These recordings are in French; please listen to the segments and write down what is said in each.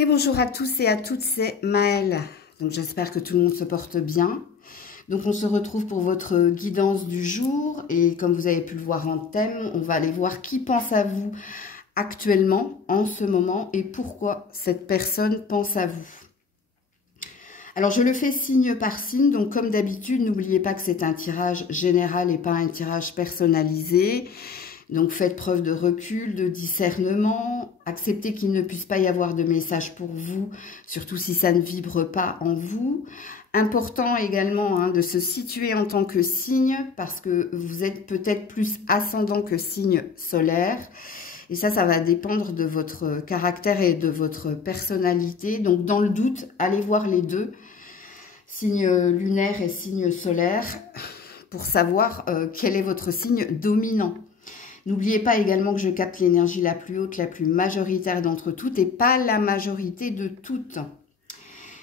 Et bonjour à tous et à toutes, c'est Maëlle. Donc j'espère que tout le monde se porte bien. Donc on se retrouve pour votre guidance du jour et comme vous avez pu le voir en thème, on va aller voir qui pense à vous actuellement, en ce moment et pourquoi cette personne pense à vous. Alors je le fais signe par signe, donc comme d'habitude, n'oubliez pas que c'est un tirage général et pas un tirage personnalisé. Donc faites preuve de recul, de discernement, acceptez qu'il ne puisse pas y avoir de message pour vous, surtout si ça ne vibre pas en vous. Important également de se situer en tant que signe, parce que vous êtes peut-être plus ascendant que signe solaire. Et ça va dépendre de votre caractère et de votre personnalité. Donc dans le doute, allez voir les deux, signe lunaire et signe solaire, pour savoir quel est votre signe dominant. N'oubliez pas également que je capte l'énergie la plus haute, la plus majoritaire d'entre toutes et pas la majorité de toutes.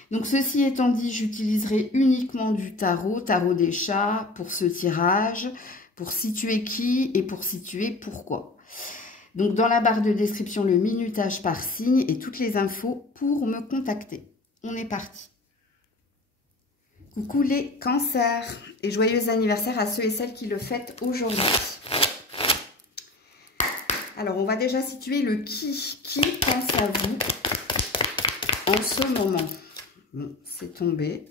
Donc ceci étant dit, j'utiliserai uniquement du tarot, tarot des chats pour ce tirage, pour situer qui et pour situer pourquoi. Donc dans la barre de description, le minutage par signe et toutes les infos pour me contacter. On est parti. Coucou les cancers et joyeux anniversaire à ceux et celles qui le fêtent aujourd'hui. Alors, on va déjà situer le qui. Qui pense à vous en ce moment? Bon, c'est tombé.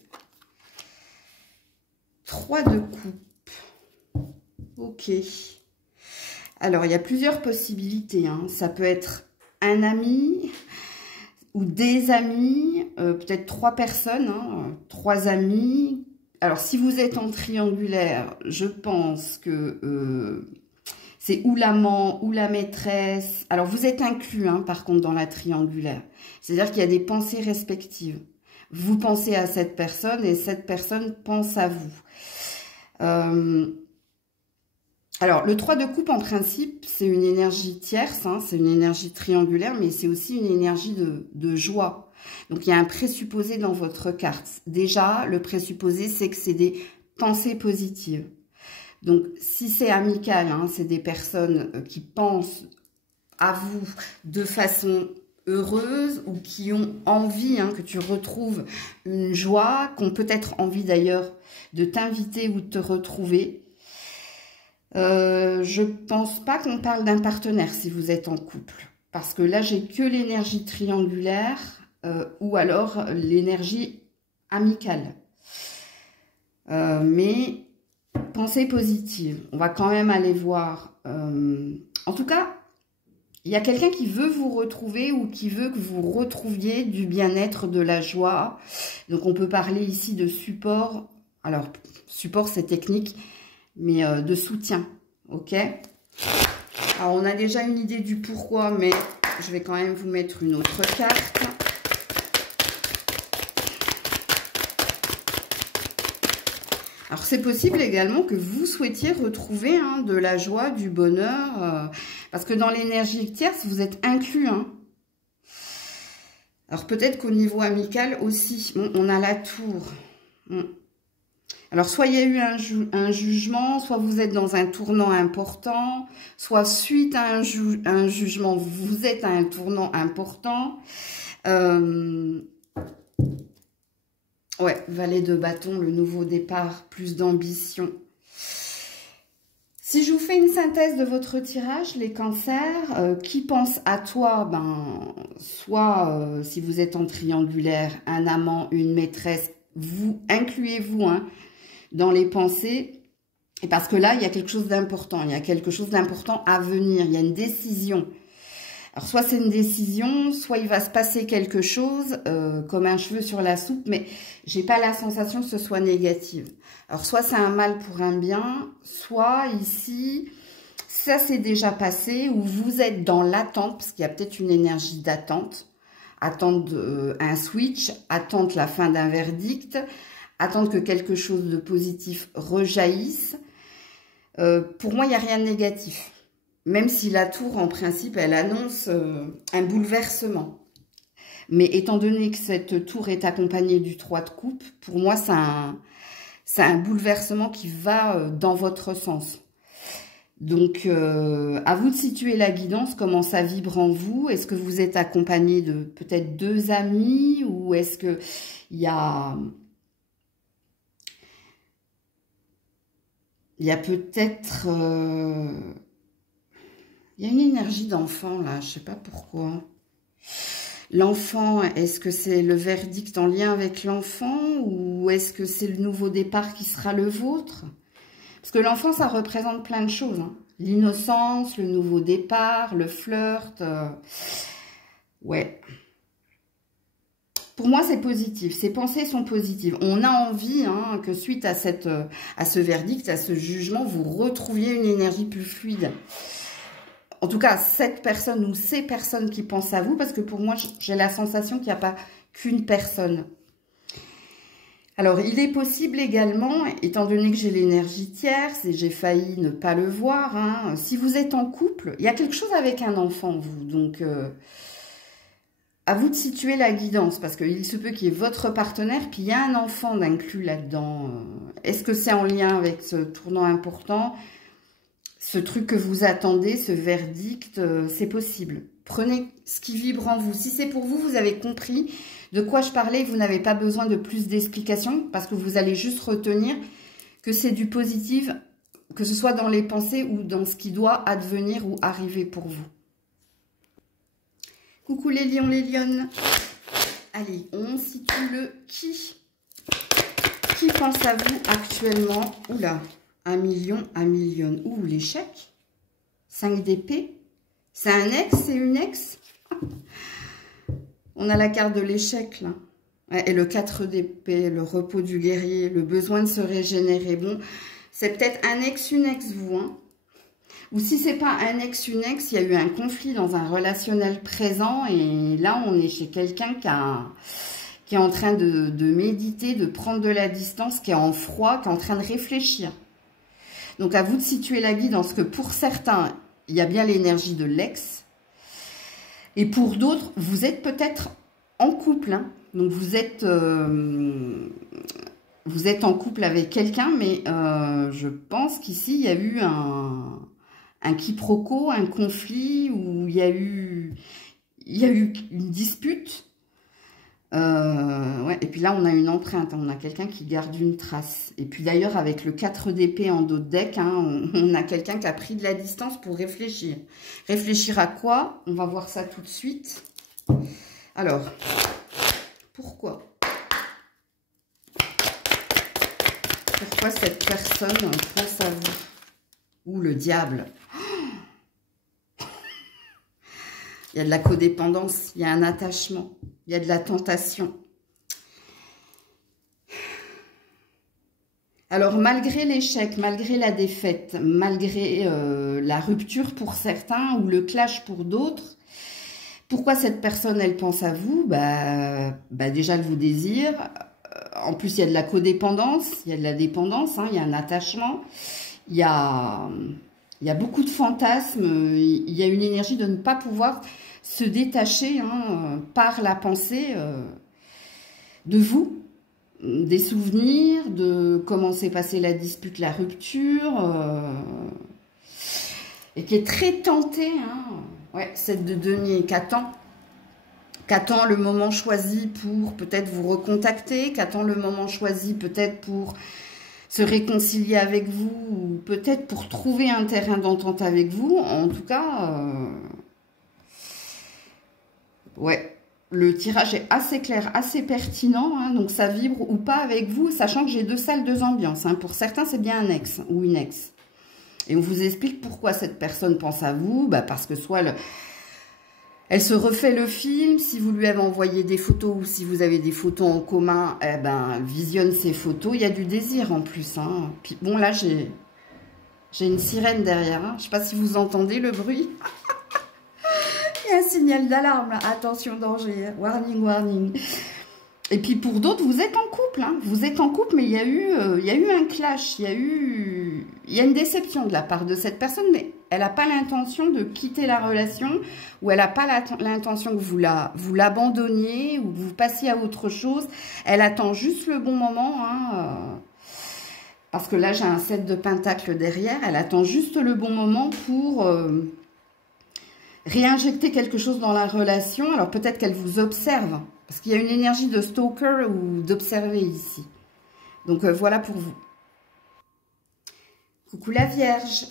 3 de coupe. Ok. Alors, il y a plusieurs possibilités. Ça peut être un ami ou des amis, peut-être 3 personnes, 3 amis. Alors, si vous êtes en triangulaire, je pense que... c'est ou l'amant, ou la maîtresse. Alors, vous êtes inclus, par contre, dans la triangulaire. C'est-à-dire qu'il y a des pensées respectives. Vous pensez à cette personne et cette personne pense à vous. Alors, le 3 de coupe, en principe, c'est une énergie tierce. C'est une énergie triangulaire, mais c'est aussi une énergie de joie. Donc, il y a un présupposé dans votre carte. Déjà, le présupposé, c'est que c'est des pensées positives. Donc, si c'est amical, c'est des personnes qui pensent à vous de façon heureuse ou qui ont envie que tu retrouves une joie, qui ont peut-être envie d'ailleurs de t'inviter ou de te retrouver. Je pense pas qu'on parle d'un partenaire si vous êtes en couple. Parce que là, j'ai que l'énergie triangulaire ou alors l'énergie amicale. Mais... pensée positive. On va quand même aller voir. En tout cas, il y a quelqu'un qui veut vous retrouver ou qui veut que vous retrouviez du bien-être, de la joie. Donc, on peut parler ici de support. Alors, support, c'est technique, mais de soutien. Ok? Alors, on a déjà une idée du pourquoi, mais je vais quand même vous mettre une autre carte. Alors, c'est possible également que vous souhaitiez retrouver de la joie, du bonheur, parce que dans l'énergie tierce, vous êtes inclus. Alors, peut-être qu'au niveau amical aussi, on a la tour. Alors, soit il y a eu un jugement, soit vous êtes dans un tournant important, soit suite à un jugement, vous êtes à un tournant important. Ouais, valet de bâton, le nouveau départ, plus d'ambition. Si je vous fais une synthèse de votre tirage, les cancers, qui pense à toi? Soit si vous êtes en triangulaire, un amant, une maîtresse, vous incluez-vous dans les pensées. Et parce que là, il y a quelque chose d'important. Il y a quelque chose d'important à venir. Il y a une décision. Alors, soit c'est une décision, soit il va se passer quelque chose comme un cheveu sur la soupe, mais j'ai pas la sensation que ce soit négatif. Alors, soit c'est un mal pour un bien, soit ici, ça s'est déjà passé, ou vous êtes dans l'attente, parce qu'il y a peut-être une énergie d'attente, attente un switch, attente la fin d'un verdict, attente que quelque chose de positif rejaillisse. Pour moi, il n'y a rien de négatif. Même si la tour, en principe, elle annonce un bouleversement. Mais étant donné que cette tour est accompagnée du 3 de coupe, pour moi, c'est un bouleversement qui va dans votre sens. Donc, à vous de situer la guidance, comment ça vibre en vous. Est-ce que vous êtes accompagné de peut-être 2 amis ou est-ce que il y a peut-être... il y a une énergie d'enfant là, je sais pas pourquoi. L'enfant, est-ce que c'est le verdict en lien avec l'enfant ou est-ce que c'est le nouveau départ qui sera le vôtre? Parce que l'enfant, ça représente plein de choses. Hein. L'innocence, le nouveau départ, le flirt. Ouais. Pour moi, c'est positif. Ces pensées sont positives. On a envie hein, que suite à ce verdict, à ce jugement, vous retrouviez une énergie plus fluide. En tout cas, cette personne ou ces personnes qui pensent à vous, parce que pour moi, j'ai la sensation qu'il n'y a pas qu'une personne. Alors, il est possible également, étant donné que j'ai l'énergie tierce et j'ai failli ne pas le voir, hein, si vous êtes en couple, il y a quelque chose avec un enfant, vous. Donc, à vous de situer la guidance, parce qu'il se peut qu'il y ait votre partenaire, puis il y a un enfant d'inclus là-dedans. Est-ce que c'est en lien avec ce tournant important ? Ce truc que vous attendez, ce verdict, c'est possible. Prenez ce qui vibre en vous. Si c'est pour vous, vous avez compris de quoi je parlais, vous n'avez pas besoin de plus d'explications parce que vous allez juste retenir que c'est du positif, que ce soit dans les pensées ou dans ce qui doit advenir ou arriver pour vous. Coucou les lions, les lionnes. Allez, on situe le qui. Qui pense à vous actuellement? Oula, 1 million, 1 million. Ouh, l'échec. 5 d'épée. C'est un ex, c'est une ex. On a la carte de l'échec, là. Et le 4 d'épée, le repos du guerrier, le besoin de se régénérer. Bon, c'est peut-être un ex, une ex, vous, hein. Ou si c'est pas un ex, une ex, il y a eu un conflit dans un relationnel présent. Et là, on est chez quelqu'un qui est en train de méditer, de prendre de la distance, qui est en froid, qui est en train de réfléchir. Donc, à vous de situer la guidance, que pour certains, il y a bien l'énergie de l'ex. Et pour d'autres, vous êtes peut-être en couple. Hein. Donc, vous êtes en couple avec quelqu'un, mais je pense qu'ici, il y a eu un quiproquo, un conflit, où il y a eu une dispute. Ouais, et puis là, on a une empreinte, on a quelqu'un qui garde une trace. Et puis d'ailleurs, avec le 4 d'épée en dos de deck, hein, on a quelqu'un qui a pris de la distance pour réfléchir. Réfléchir à quoi? On va voir ça tout de suite. Alors, pourquoi? Pourquoi cette personne pense à vous? Ou le diable? Il y a de la codépendance, il y a un attachement, il y a de la tentation. Alors, malgré l'échec, malgré la défaite, malgré la rupture pour certains ou le clash pour d'autres, pourquoi cette personne, elle pense à vous? Déjà, elle vous désire. En plus, il y a de la codépendance, il y a de la dépendance, hein, il y a un attachement, il y a beaucoup de fantasmes, il y a une énergie de ne pas pouvoir se détacher hein, par la pensée de vous, des souvenirs, de comment s'est passée la dispute, la rupture, et qui est très tentée, hein, ouais, celle de denier, qu'attend le moment choisi pour peut-être vous recontacter, qu'attend le moment choisi peut-être pour se réconcilier avec vous, ou peut-être pour trouver un terrain d'entente avec vous. En tout cas, ouais, le tirage est assez clair, assez pertinent, hein, donc ça vibre ou pas avec vous, sachant que j'ai 2 salles, 2 ambiances. Hein. Pour certains, c'est bien un ex ou une ex. Et on vous explique pourquoi cette personne pense à vous, parce que soit elle se refait le film, si vous lui avez envoyé des photos ou si vous avez des photos en commun, elle visionne ces photos. Il y a du désir en plus. Hein. Puis bon, là, j'ai une sirène derrière. Hein. Je ne sais pas si vous entendez le bruit. Il y a un signal d'alarme, là. Attention, danger. Warning, warning. Et puis pour d'autres, vous êtes en couple. Hein. Vous êtes en couple, mais il y a eu un clash. Il y a une déception de la part de cette personne, mais elle n'a pas l'intention de quitter la relation, ou elle n'a pas l'intention que vous l'abandonniez, ou que vous passiez à autre chose. Elle attend juste le bon moment. Hein. Parce que là, j'ai un 7 de pentacle derrière. Elle attend juste le bon moment pour réinjecter quelque chose dans la relation. Alors, peut-être qu'elle vous observe. Parce qu'il y a une énergie de stalker ou d'observer ici. Donc, voilà pour vous. Coucou la Vierge.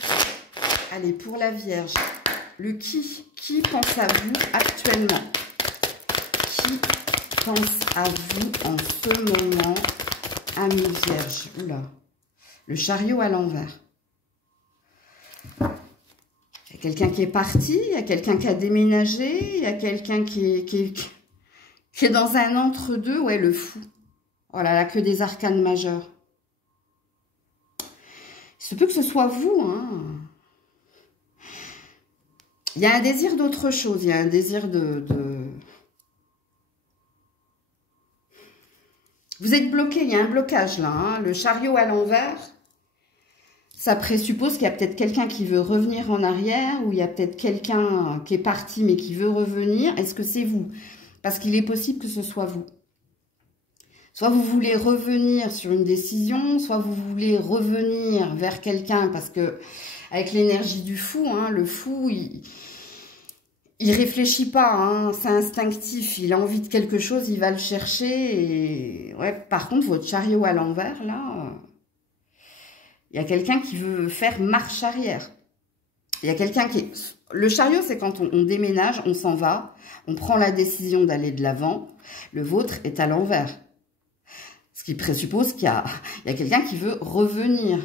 Allez, pour la Vierge. Le qui pense à vous actuellement? Qui pense à vous en ce moment, ami Vierge? Oula. Le chariot à l'envers. Il y a quelqu'un qui est parti, il y a quelqu'un qui a déménagé, il y a quelqu'un qui est dans un entre-deux. Ouais, le fou. Oh là là, que des arcanes majeures. Il se peut que ce soit vous, hein. Il y a un désir d'autre chose, il y a un désir de... Vous êtes bloqué, il y a un blocage là, hein. Le chariot à l'envers, ça présuppose qu'il y a peut-être quelqu'un qui veut revenir en arrière, ou il y a peut-être quelqu'un qui est parti mais qui veut revenir. Est-ce que c'est vous? Parce qu'il est possible que ce soit vous. Soit vous voulez revenir sur une décision, soit vous voulez revenir vers quelqu'un, parce que avec l'énergie du fou, hein, le fou, il réfléchit pas, hein, c'est instinctif, il a envie de quelque chose, il va le chercher. Et ouais, par contre, votre chariot à l'envers, là, il y a quelqu'un qui veut faire marche arrière. Il y a quelqu'un qui est... Le chariot, c'est quand on déménage, on s'en va, on prend la décision d'aller de l'avant. Le vôtre est à l'envers. Ce qui présuppose qu'il y a quelqu'un qui veut revenir.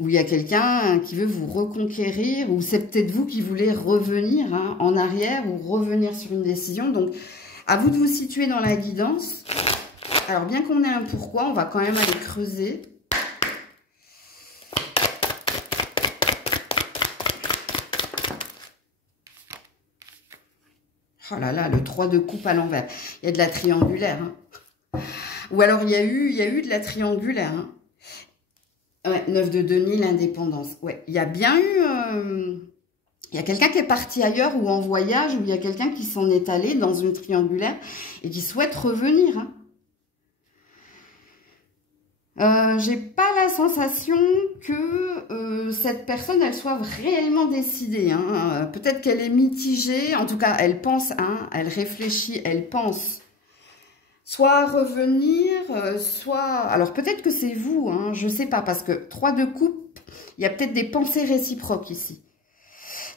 Ou il y a quelqu'un qui veut vous reconquérir, ou c'est peut-être vous qui voulez revenir, hein, en arrière, ou revenir sur une décision. Donc, à vous de vous situer dans la guidance. Alors, bien qu'on ait un pourquoi, on va quand même aller creuser. Oh là là, le 3 de coupe à l'envers. Il y a de la triangulaire, hein. Ou alors, il y a eu de la triangulaire, hein. Ouais, 9 de denier, l'indépendance. Ouais, il y a bien eu... il y a quelqu'un qui est parti ailleurs ou en voyage, ou il y a quelqu'un qui s'en est allé dans une triangulaire et qui souhaite revenir. Hein. J'ai pas la sensation que cette personne, elle soit réellement décidée. Hein. Peut-être qu'elle est mitigée. En tout cas, elle pense, hein, elle réfléchit, elle pense. Soit revenir, soit... Alors, peut-être que c'est vous, hein, je ne sais pas, parce que 3 de coupe, il y a peut-être des pensées réciproques ici.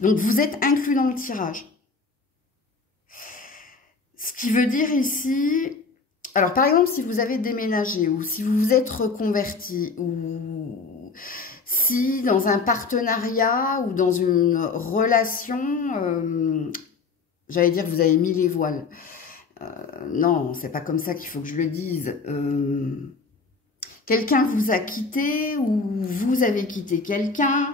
Donc, vous êtes inclus dans le tirage. Ce qui veut dire ici... Alors, par exemple, si vous avez déménagé, ou si vous vous êtes reconverti, ou si dans un partenariat, ou dans une relation, j'allais dire que vous avez mis les voiles. Non, c'est pas comme ça qu'il faut que je le dise. Quelqu'un vous a quitté ou vous avez quitté quelqu'un.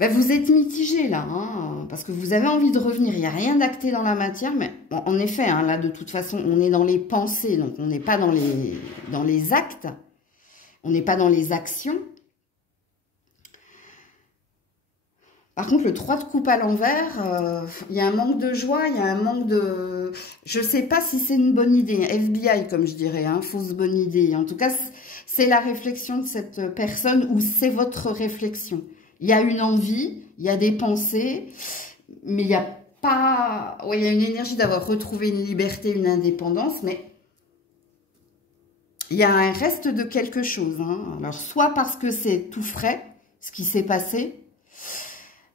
Ben, vous êtes mitigé là, hein, parce que vous avez envie de revenir. Il n'y a rien d'acté dans la matière, mais bon, en effet, hein, là de toute façon, on est dans les pensées, donc on n'est pas dans les actes, on n'est pas dans les actions. Par contre, le 3 de coupe à l'envers, il y a un manque de joie, il y a un manque de... Je ne sais pas si c'est une bonne idée, FBI comme je dirais, hein, fausse bonne idée. En tout cas, c'est la réflexion de cette personne ou c'est votre réflexion. Il y a une envie, il y a des pensées, mais il n'y a pas... Oui, il y a une énergie d'avoir retrouvé une liberté, une indépendance, mais il y a un reste de quelque chose. Hein. Alors, soit parce que c'est tout frais, ce qui s'est passé...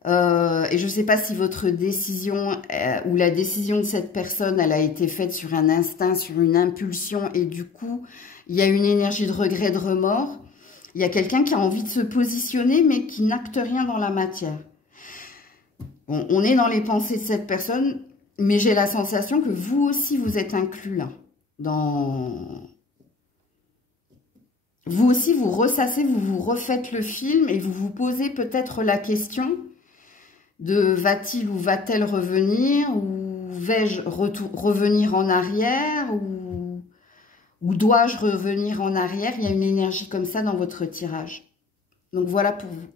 et je ne sais pas si votre décision ou la décision de cette personne, elle a été faite sur un instinct, sur une impulsion et du coup, il y a une énergie de regret, de remords. Il y a quelqu'un qui a envie de se positionner mais qui n'acte rien dans la matière. Bon, on est dans les pensées de cette personne, mais j'ai la sensation que vous aussi, vous êtes inclus là. Vous aussi, vous ressassez, vous vous refaites le film et vous vous posez peut-être la question... de va-t-il ou va-t-elle revenir, ou vais-je revenir en arrière, ou dois-je revenir en arrière? Il y a une énergie comme ça dans votre tirage. Donc voilà pour vous.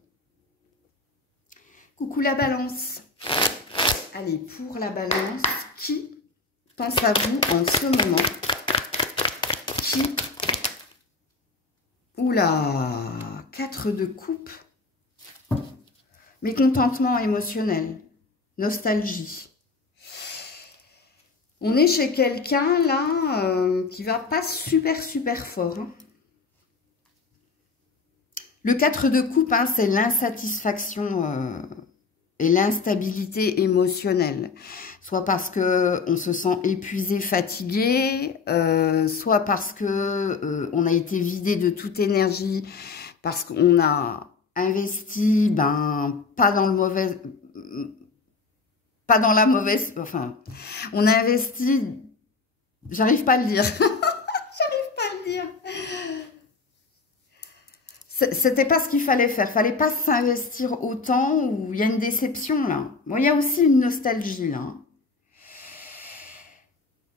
Coucou la balance. Allez, pour la balance, qui pense à vous en ce moment? Qui Oula, 4 de coupe. Mécontentement émotionnel. Nostalgie. On est chez quelqu'un, là, qui va pas super fort. Hein. Le 4 de coupe, hein, c'est l'insatisfaction et l'instabilité émotionnelle. Soit parce qu'on se sent épuisé, fatigué, soit parce que on a été vidé de toute énergie, parce qu'on a investi, pas dans la mauvaise, enfin, on a investi, j'arrive pas à le dire, j'arrive pas à le dire. C'était pas ce qu'il fallait faire, fallait pas s'investir autant, ou il y a une déception là. Bon, il y a aussi une nostalgie là.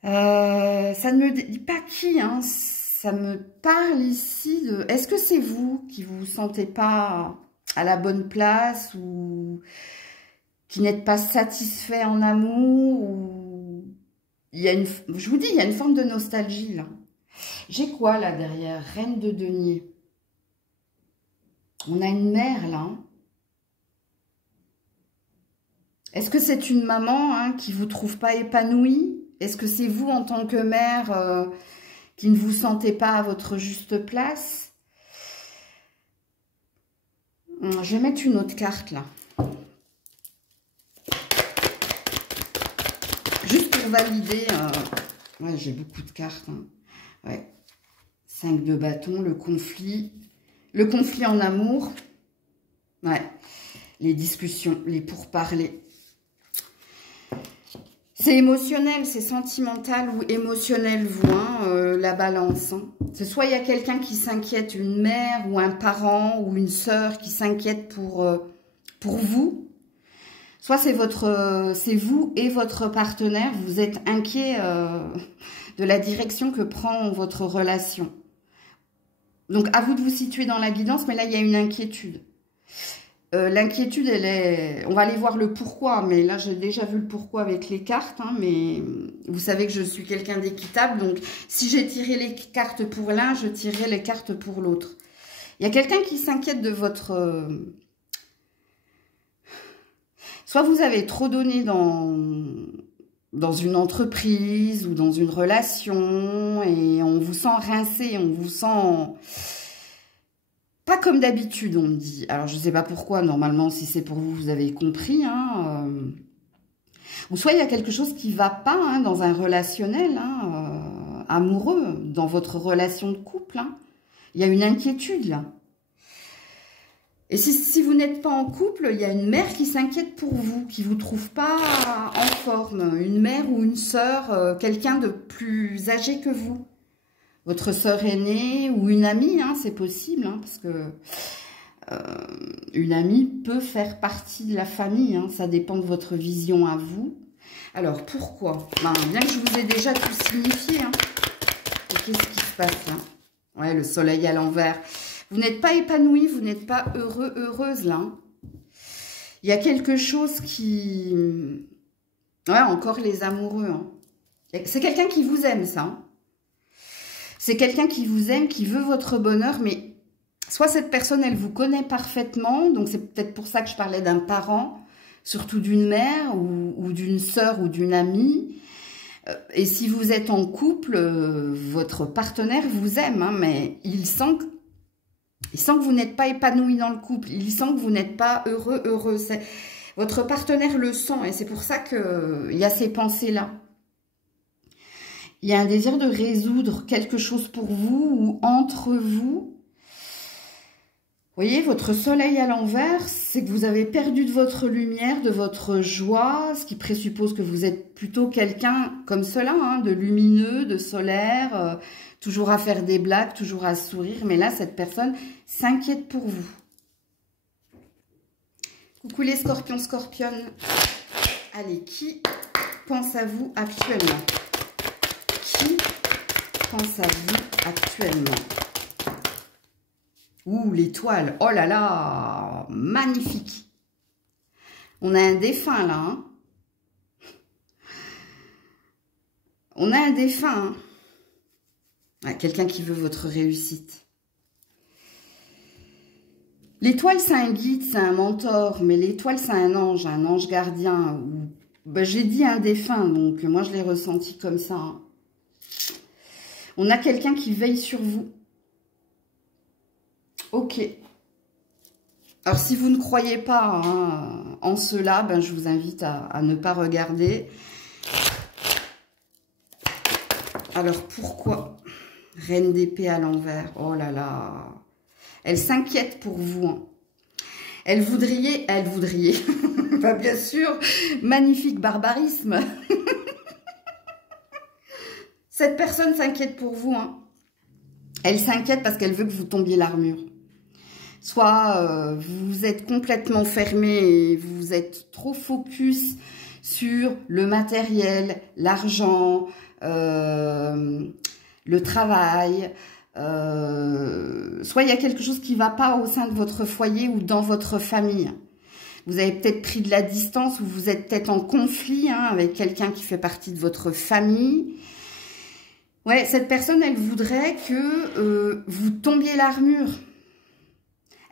Ça ne me dit pas qui, hein. Ça me parle ici de... Est-ce que c'est vous qui vous sentez pas à la bonne place, ou qui n'êtes pas satisfait en amour, ou... il y a une... Je vous dis, il y a une forme de nostalgie là. J'ai quoi là derrière? Reine de denier. On a une mère là. Est-ce que c'est une maman, hein, qui vous trouve pas épanouie? Est-ce que c'est vous en tant que mère qui ne vous sentez pas à votre juste place? Je vais mettre une autre carte là. Juste pour valider. Ouais, j'ai beaucoup de cartes. Hein. Ouais. 5 de bâton, le conflit. Le conflit en amour. Ouais. Les discussions, les pourparlers. C'est émotionnel, c'est sentimental ou émotionnel, vous, hein, la balance. Hein. C'est soit il y a quelqu'un qui s'inquiète, une mère ou un parent ou une sœur qui s'inquiète pour vous. Soit c'est vous et votre partenaire, vous êtes inquiet de la direction que prend votre relation. Donc, à vous de vous situer dans la guidance, mais là, il y a une inquiétude. L'inquiétude, elle est... On va aller voir le pourquoi, mais là, j'ai déjà vu le pourquoi avec les cartes, hein, mais vous savez que je suis quelqu'un d'équitable, donc si j'ai tiré les cartes pour l'un, je tirerai les cartes pour l'autre. Il y a quelqu'un qui s'inquiète de votre... Soit vous avez trop donné dans une entreprise ou dans une relation, et on vous sent rincé, on vous sent... Pas comme d'habitude, on me dit. Alors, je ne sais pas pourquoi. Normalement, si c'est pour vous, vous avez compris. Hein, Ou soit il y a quelque chose qui ne va pas, hein, dans un relationnel, hein, amoureux, dans votre relation de couple. Hein. Il y a une inquiétude, là. Et si vous n'êtes pas en couple, il y a une mère qui s'inquiète pour vous, qui ne vous trouve pas en forme. Une mère ou une sœur, quelqu'un de plus âgé que vous. Votre sœur aînée ou une amie, hein, c'est possible, hein, parce que une amie peut faire partie de la famille, hein, ça dépend de votre vision à vous. Alors, pourquoi? Bien que je vous ai déjà tout signifié, hein. Qu'est-ce qui se passe là? Ouais, le soleil à l'envers. Vous n'êtes pas épanoui, vous n'êtes pas heureux, heureuse là. Hein. Il y a quelque chose qui... Ouais, encore les amoureux. Hein. C'est quelqu'un qui vous aime, ça. Hein. C'est quelqu'un qui vous aime, qui veut votre bonheur, mais soit cette personne, elle vous connaît parfaitement, donc c'est peut-être pour ça que je parlais d'un parent, surtout d'une mère ou d'une sœur ou d'une amie. Et si vous êtes en couple, votre partenaire vous aime, hein, mais il sent que vous n'êtes pas épanoui dans le couple, il sent que vous n'êtes pas heureux, heureuse. Votre partenaire le sent, et c'est pour ça qu'il y a ces pensées-là. Il y a un désir de résoudre quelque chose pour vous ou entre vous. Vous voyez, votre soleil à l'envers, c'est que vous avez perdu de votre lumière, de votre joie, ce qui présuppose que vous êtes plutôt quelqu'un comme cela, hein, de lumineux, de solaire, toujours à faire des blagues, toujours à sourire. Mais là, cette personne s'inquiète pour vous. Coucou les scorpions, scorpionnes. Allez, qui pense à vous actuellement ? Qui pense à vous actuellement? Ouh, l'étoile. Oh là là, magnifique. On a un défunt là. Hein. On a un défunt. Hein. Ah, quelqu'un qui veut votre réussite. L'étoile, c'est un guide, c'est un mentor, mais l'étoile, c'est un ange gardien. Ben, j'ai dit un défunt, donc moi, je l'ai ressenti comme ça. Hein. On a quelqu'un qui veille sur vous. Ok. Alors, si vous ne croyez pas hein, en cela, ben, je vous invite à ne pas regarder. Alors, pourquoi Reine d'épée à l'envers. Oh là là. Elle s'inquiète pour vous. Hein. Elle voudrait, bah, bien sûr, magnifique barbarisme. Cette personne s'inquiète pour vous. Hein. Elle s'inquiète parce qu'elle veut que vous tombiez l'armure. Soit vous êtes complètement fermé et vous êtes trop focus sur le matériel, l'argent, le travail. Soit il y a quelque chose qui ne va pas au sein de votre foyer ou dans votre famille. Vous avez peut-être pris de la distance ou vous êtes peut-être en conflit hein, avec quelqu'un qui fait partie de votre famille. Ouais, cette personne, elle voudrait que vous tombiez l'armure.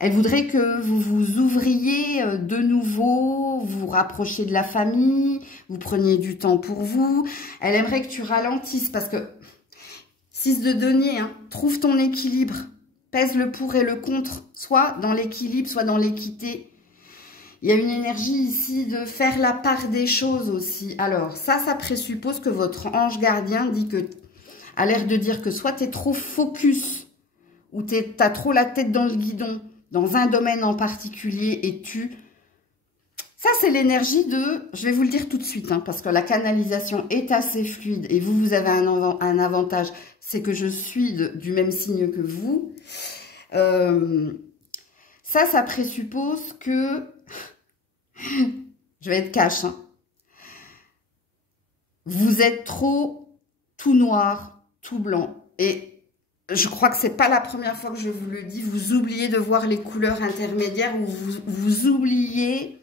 Elle voudrait que vous vous ouvriez de nouveau, vous rapprochiez de la famille, vous preniez du temps pour vous. Elle aimerait que tu ralentisses parce que 6 de denier, hein, trouve ton équilibre, pèse le pour et le contre, soit dans l'équilibre, soit dans l'équité. Il y a une énergie ici de faire la part des choses aussi. Alors, ça présuppose que votre ange gardien dit que, a l'air de dire que soit tu es trop focus, ou tu as trop la tête dans le guidon, dans un domaine en particulier, et ça, c'est l'énergie de... Je vais vous le dire tout de suite, hein, parce que la canalisation est assez fluide, et vous avez un avantage, c'est que je suis du même signe que vous. Ça présuppose que... Je vais être cash, hein. Vous êtes trop tout noir, tout blanc, et... Je crois que c'est pas la première fois que je vous le dis. Vous oubliez de voir les couleurs intermédiaires ou vous oubliez.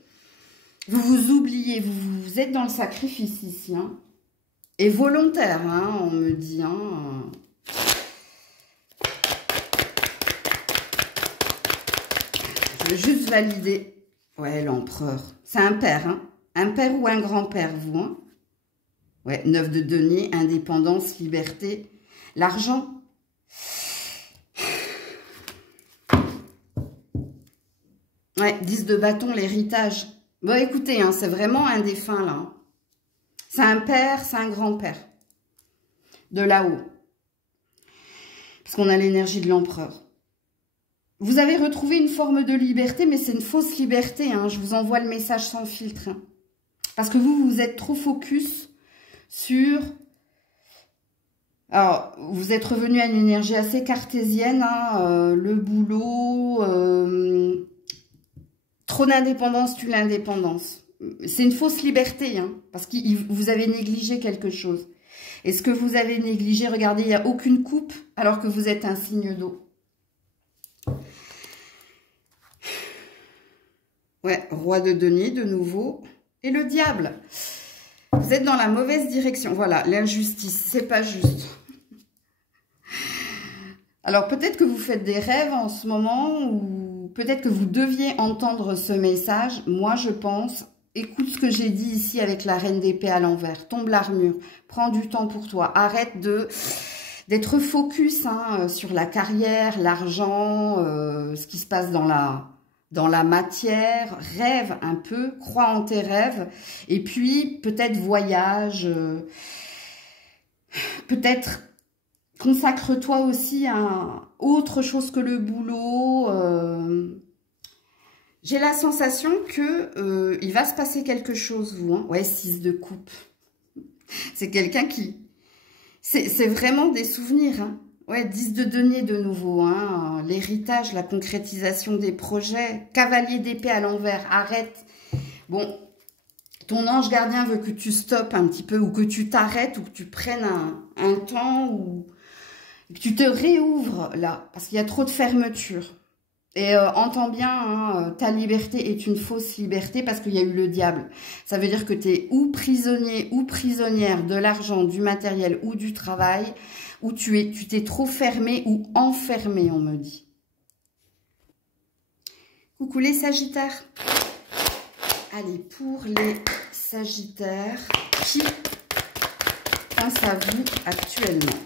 Vous êtes dans le sacrifice ici. Hein, et volontaire, hein, on me dit. Hein. Je veux juste valider. Ouais, l'empereur. C'est un père. Hein, un père ou un grand-père, vous. Hein. Ouais, 9 de denier, indépendance, liberté. L'argent. Ouais, 10 de bâton, l'héritage. Bon, écoutez, hein, c'est vraiment un défunt, là. Hein. C'est un père, c'est un grand-père. De là-haut. Parce qu'on a l'énergie de l'empereur. Vous avez retrouvé une forme de liberté, mais c'est une fausse liberté. Hein. Je vous envoie le message sans filtre. Hein. Parce que vous êtes trop focus sur... Alors, vous êtes revenu à une énergie assez cartésienne. Hein, le boulot... Trop d'indépendance tue l'indépendance. C'est une fausse liberté, hein, parce que vous avez négligé quelque chose. Et ce que vous avez négligé, regardez, il n'y a aucune coupe, alors que vous êtes un signe d'eau. Ouais, roi de denier, de nouveau. Et le diable. Vous êtes dans la mauvaise direction. Voilà, l'injustice, c'est pas juste. Alors, peut-être que vous faites des rêves en ce moment, ou peut-être que vous deviez entendre ce message. Moi, je pense, écoute ce que j'ai dit ici avec la reine d'épée à l'envers. Tombe l'armure, prends du temps pour toi. Arrête d'être focus hein, sur la carrière, l'argent, ce qui se passe dans la matière. Rêve un peu, crois en tes rêves. Et puis, peut-être voyage, peut-être... Consacre-toi aussi à autre chose que le boulot. J'ai la sensation que il va se passer quelque chose, vous. Hein. Ouais, 6 de coupe. C'est quelqu'un qui... C'est vraiment des souvenirs. Hein. Ouais, 10 de denier de nouveau. Hein. L'héritage, la concrétisation des projets. Cavalier d'épée à l'envers. Arrête. Bon, ton ange gardien veut que tu stoppes un petit peu ou que tu t'arrêtes ou que tu prennes un temps ou... que tu te réouvres là, parce qu'il y a trop de fermeture. Et entends bien, hein, ta liberté est une fausse liberté parce qu'il y a eu le diable. Ça veut dire que tu es ou prisonnier ou prisonnière de l'argent, du matériel ou du travail, ou tu t'es trop fermé ou enfermé, on me dit. Coucou les Sagittaires. Allez, pour les Sagittaires, qui pense à vous actuellement?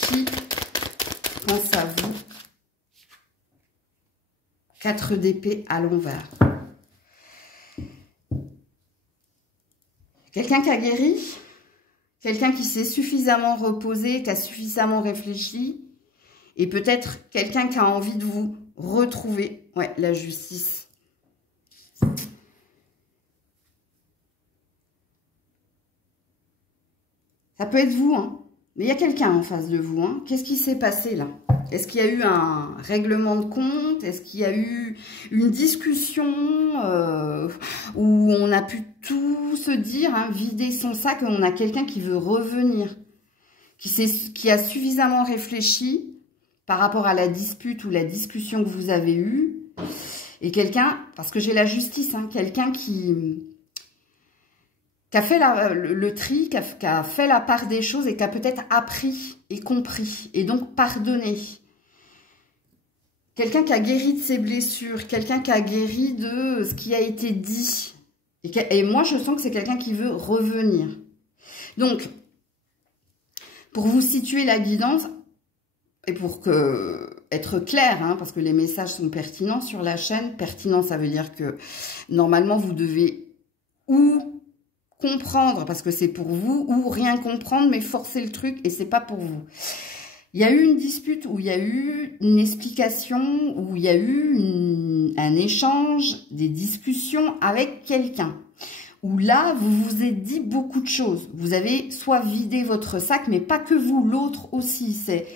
Qui pense à vous? 4 d'épée à l'envers. Quelqu'un qui a guéri? Quelqu'un qui s'est suffisamment reposé, qui a suffisamment réfléchi? Et peut-être quelqu'un qui a envie de vous retrouver. Ouais, la justice. Ça peut être vous, hein. Mais il y a quelqu'un en face de vous, hein. Qu'est-ce qui s'est passé là? Est-ce qu'il y a eu un règlement de compte? Est-ce qu'il y a eu une discussion où on a pu tout se dire, hein, vider son sac, et on a quelqu'un qui veut revenir, qui a suffisamment réfléchi par rapport à la dispute ou la discussion que vous avez eue, et quelqu'un, parce que j'ai la justice, hein, quelqu'un qui a fait le tri, qui a fait la part des choses et qui a peut-être appris et compris et donc pardonné. Quelqu'un qui a guéri de ses blessures, quelqu'un qui a guéri de ce qui a été dit. Et moi, je sens que c'est quelqu'un qui veut revenir. Donc, pour vous situer la guidance, et pour être clair, hein, parce que les messages sont pertinents sur la chaîne. Pertinent, ça veut dire que normalement, vous devez ou comprendre parce que c'est pour vous, ou rien comprendre mais forcer le truc et c'est pas pour vous. Il y a eu une dispute où il y a eu une explication, où il y a eu un échange, des discussions avec quelqu'un. Où là, vous vous êtes dit beaucoup de choses. Vous avez soit vidé votre sac, mais pas que vous, l'autre aussi. C'est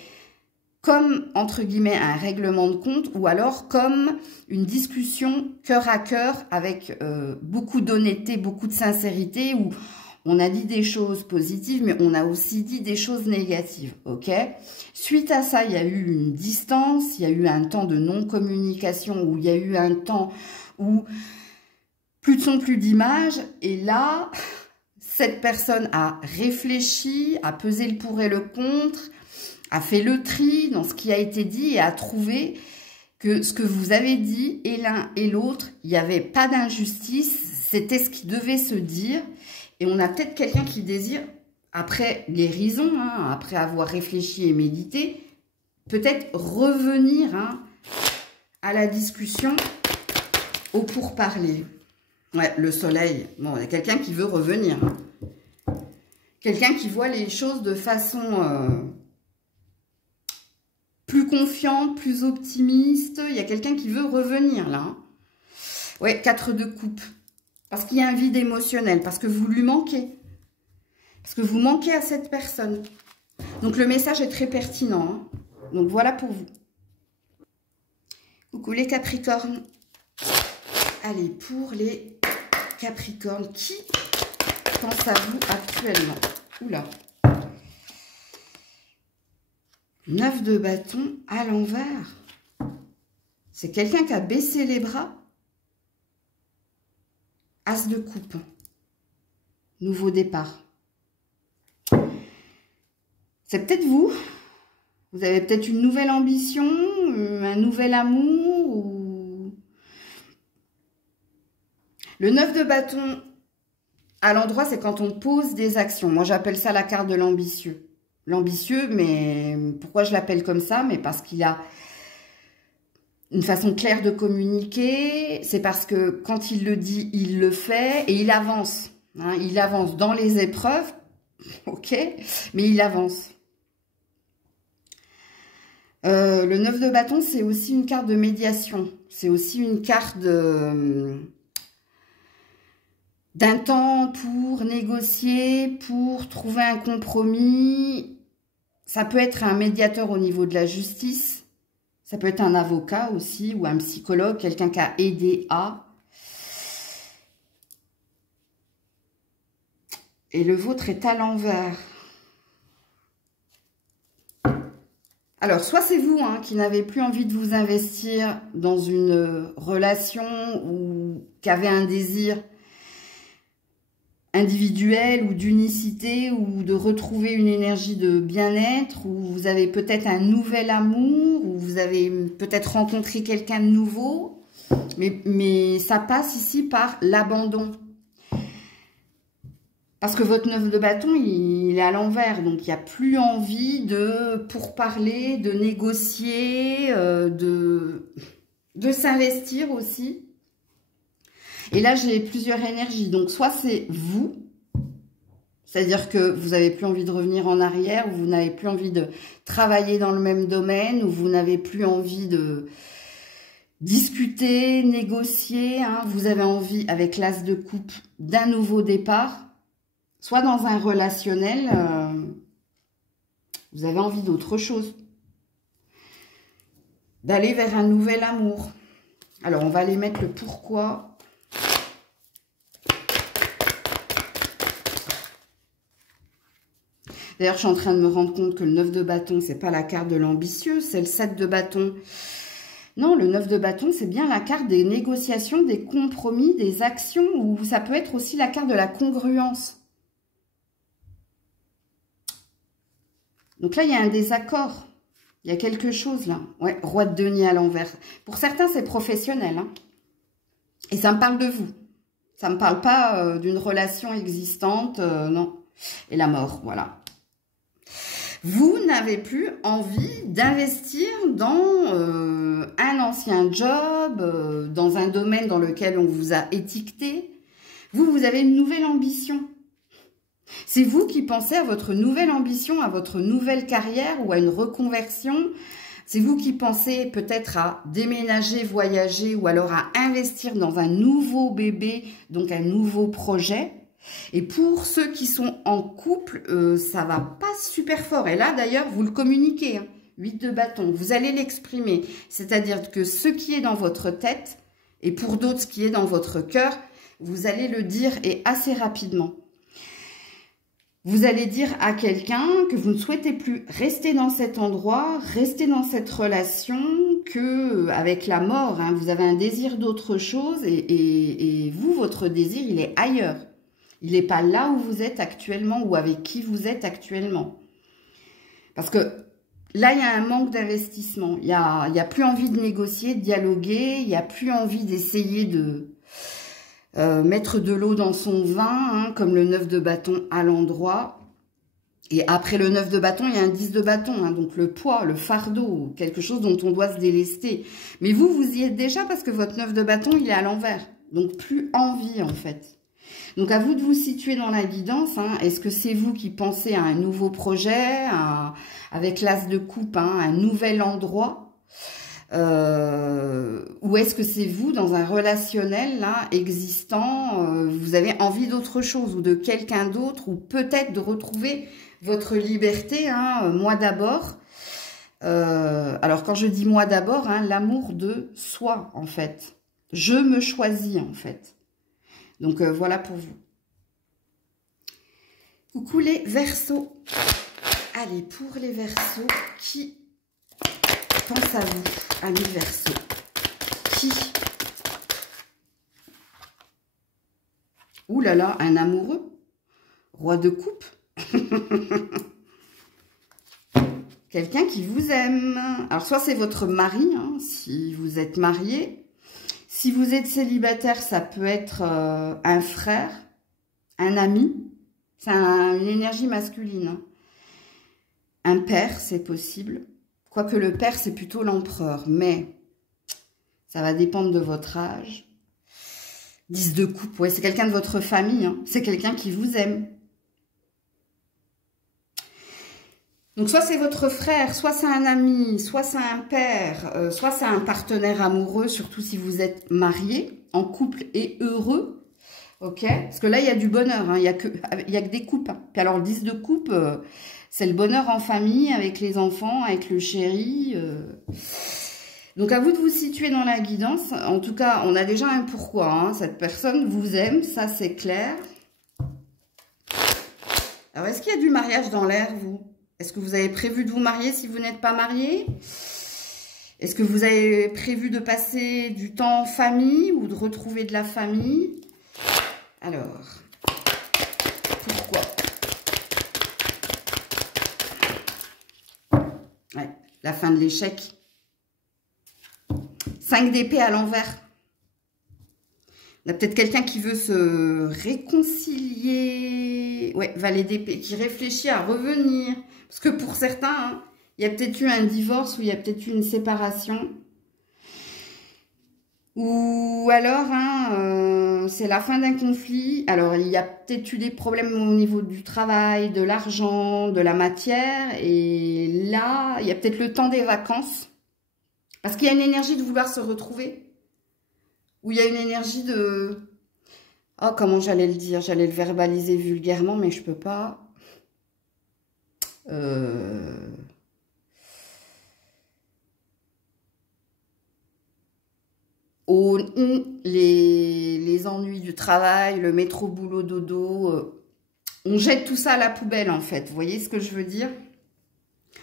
comme, entre guillemets, un règlement de compte ou alors comme une discussion cœur à cœur avec beaucoup d'honnêteté, beaucoup de sincérité où on a dit des choses positives, mais on a aussi dit des choses négatives, ok? Suite à ça, il y a eu une distance, il y a eu un temps de non-communication où il y a eu un temps où plus de son, plus d'image. Et là, cette personne a réfléchi, a pesé le pour et le contre, a fait le tri dans ce qui a été dit et a trouvé que ce que vous avez dit, et l'un et l'autre, il n'y avait pas d'injustice, c'était ce qui devait se dire. Et on a peut-être quelqu'un qui désire, après guérison, hein, après avoir réfléchi et médité, peut-être revenir, hein, à la discussion, au pourparler. Ouais, le soleil. Bon, il y a quelqu'un qui veut revenir. Hein. Quelqu'un qui voit les choses de façon plus confiante, plus optimiste. Il y a quelqu'un qui veut revenir, là. Hein. Ouais, 4 de coupe. Parce qu'il y a un vide émotionnel, parce que vous lui manquez. Parce que vous manquez à cette personne. Donc, le message est très pertinent. Hein. Donc, voilà pour vous. Coucou les Capricornes. Allez, pour les Capricornes, qui pense à vous actuellement? Oula. 9 de bâton à l'envers. C'est quelqu'un qui a baissé les bras. As de coupe. Nouveau départ. C'est peut-être vous. Vous avez peut-être une nouvelle ambition, un nouvel amour. Ou... Le 9 de bâton à l'endroit, c'est quand on pose des actions. Moi, j'appelle ça la carte de l'ambitieux. L'ambitieux, mais pourquoi je l'appelle comme ça? Mais parce qu'il a une façon claire de communiquer. C'est parce que quand il le dit, il le fait et il avance. Hein, il avance dans les épreuves, ok, mais il avance. Le 9 de bâton, c'est aussi une carte de médiation. C'est aussi une carte d'un temps pour négocier, pour trouver un compromis. Ça peut être un médiateur au niveau de la justice. Ça peut être un avocat aussi ou un psychologue, quelqu'un qui a aidé à. Et le vôtre est à l'envers. Alors, soit c'est vous hein, qui n'avez plus envie de vous investir dans une relation ou qui avez un désir individuel ou d'unicité ou de retrouver une énergie de bien-être, ou vous avez peut-être un nouvel amour, ou vous avez peut-être rencontré quelqu'un de nouveau. Mais ça passe ici par l'abandon. Parce que votre 9 de bâton, il est à l'envers. Donc, il n'y a plus envie de pourparler, de négocier, de s'investir aussi. Et là, j'ai plusieurs énergies. Donc, soit c'est vous, c'est-à-dire que vous n'avez plus envie de revenir en arrière, ou vous n'avez plus envie de travailler dans le même domaine, ou vous n'avez plus envie de discuter, négocier. Hein. Vous avez envie, avec l'as de coupe, d'un nouveau départ. Soit dans un relationnel, vous avez envie d'autre chose. D'aller vers un nouvel amour. Alors, on va aller mettre le pourquoi. D'ailleurs, je suis en train de me rendre compte que le 9 de bâton, c'est pas la carte de l'ambitieux, c'est le 7 de bâton. Non, le 9 de bâton, c'est bien la carte des négociations, des compromis, des actions, ou ça peut être aussi la carte de la congruence. Donc là, il y a un désaccord. Il y a quelque chose là. Ouais, roi de denier à l'envers. Pour certains, c'est professionnel. Hein. Et ça me parle de vous. Ça ne me parle pas d'une relation existante. Non. Et la mort, voilà. Vous n'avez plus envie d'investir dans un ancien job, dans un domaine dans lequel on vous a étiqueté. Vous avez une nouvelle ambition. C'est vous qui pensez à votre nouvelle ambition, à votre nouvelle carrière ou à une reconversion. C'est vous qui pensez peut-être à déménager, voyager ou alors à investir dans un nouveau bébé, donc un nouveau projet. Et pour ceux qui sont en couple, ça va pas super fort. Et là, d'ailleurs, vous le communiquez. Hein, 8 de bâton, vous allez l'exprimer. C'est-à-dire que ce qui est dans votre tête, et pour d'autres, ce qui est dans votre cœur, vous allez le dire et assez rapidement. Vous allez dire à quelqu'un que vous ne souhaitez plus rester dans cet endroit, rester dans cette relation, que avec la mort, hein, vous avez un désir d'autre chose et vous, votre désir, il est ailleurs. Il n'est pas là où vous êtes actuellement ou avec qui vous êtes actuellement. Parce que là, il y a un manque d'investissement. Il n'y a plus envie de négocier, de dialoguer, il n'y a plus envie d'essayer de... mettre de l'eau dans son vin, hein, comme le 9 de bâton à l'endroit. Et après le 9 de bâton, il y a un 10 de bâton, hein, donc le poids, le fardeau, quelque chose dont on doit se délester. Mais vous, vous y êtes déjà parce que votre 9 de bâton, il est à l'envers. Donc plus envie en fait. Donc à vous de vous situer dans la guidance. Hein. Est-ce que c'est vous qui pensez à un nouveau projet, avec l'as de coupe, hein, un nouvel endroit ou est-ce que c'est vous dans un relationnel là existant, vous avez envie d'autre chose ou de quelqu'un d'autre ou peut-être de retrouver votre liberté, hein, moi d'abord. Alors quand je dis moi d'abord, hein, l'amour de soi en fait. Je me choisis en fait. Donc voilà pour vous. Coucou les Verseaux. Allez, pour les Verseaux, qui pense à vous, amis Verseaux? Qui? Ouh là là, un amoureux? Roi de coupe? Quelqu'un qui vous aime. Alors, soit c'est votre mari, hein, si vous êtes marié. Si vous êtes célibataire, ça peut être un frère, un ami. C'est une énergie masculine. Hein. Un père, c'est possible. Quoique le père, c'est plutôt l'empereur. Mais ça va dépendre de votre âge. 10 de coupe, ouais, c'est quelqu'un de votre famille. Hein. C'est quelqu'un qui vous aime. Donc, soit c'est votre frère, soit c'est un ami, soit c'est un père, soit c'est un partenaire amoureux, surtout si vous êtes marié, en couple et heureux. Ok? Parce que là, il y a du bonheur, hein. Il y a que des coupes. Hein. Puis alors, 10 de coupe, c'est le bonheur en famille, avec les enfants, avec le chéri. Donc, à vous de vous situer dans la guidance. En tout cas, on a déjà un pourquoi. Hein. Cette personne vous aime, ça c'est clair. Alors, est-ce qu'il y a du mariage dans l'air, vous ? Est-ce que vous avez prévu de vous marier si vous n'êtes pas marié? Est-ce que vous avez prévu de passer du temps en famille ou de retrouver de la famille? Alors, pourquoi? Ouais, la fin de l'échec. 5 d'épée à l'envers. On a peut-être quelqu'un qui veut se réconcilier. Ouais, valet d'épée, qui réfléchit à revenir. Parce que pour certains, hein, il y a peut-être eu un divorce ou il y a peut-être eu une séparation. Ou alors, hein, c'est la fin d'un conflit. Alors, il y a peut-être eu des problèmes au niveau du travail, de l'argent, de la matière. Et là, il y a peut-être le temps des vacances. Parce qu'il y a une énergie de vouloir se retrouver. Ou il y a une énergie de... Oh, comment j'allais le dire? J'allais le verbaliser vulgairement, mais je peux pas. Les ennuis du travail, le métro, boulot, dodo, on jette tout ça à la poubelle, en fait. Vous voyez ce que je veux dire?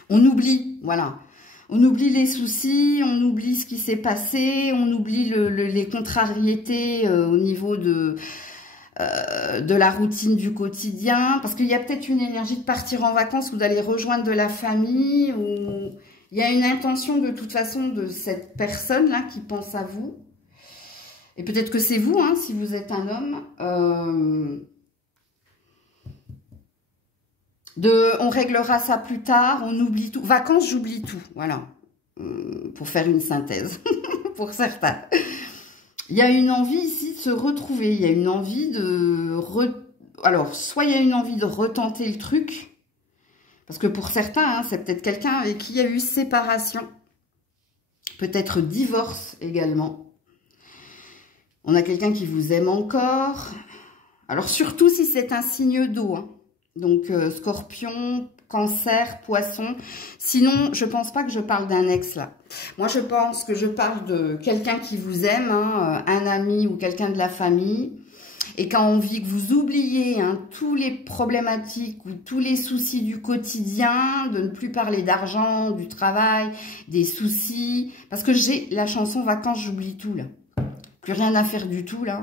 On oublie, voilà. On oublie les soucis, on oublie ce qui s'est passé, on oublie les contrariétés au niveau de la routine du quotidien. Parce qu'il y a peut-être une énergie de partir en vacances ou d'aller rejoindre de la famille. Ou il y a une intention de toute façon de cette personne-là qui pense à vous. Et peut-être que c'est vous, hein, si vous êtes un homme. On réglera ça plus tard, on oublie tout. Vacances, j'oublie tout, voilà. Pour faire une synthèse, pour certains. Il y a une envie ici de se retrouver. Il y a une envie de... Alors, soit il y a une envie de retenter le truc. Parce que pour certains, hein, c'est peut-être quelqu'un avec qui il y a eu séparation. Peut-être divorce également. On a quelqu'un qui vous aime encore. Alors, surtout si c'est un signe d'eau, hein. Donc, scorpion, cancer, poisson. Sinon, je pense pas que je parle d'un ex, là. Moi, je pense que je parle de quelqu'un qui vous aime, hein, un ami ou quelqu'un de la famille, et qui a envie que vous oubliez, hein, tous les problématiques ou tous les soucis du quotidien, de ne plus parler d'argent, du travail, des soucis. Parce que j'ai la chanson « Vacances, j'oublie tout », là. Plus rien à faire du tout, là.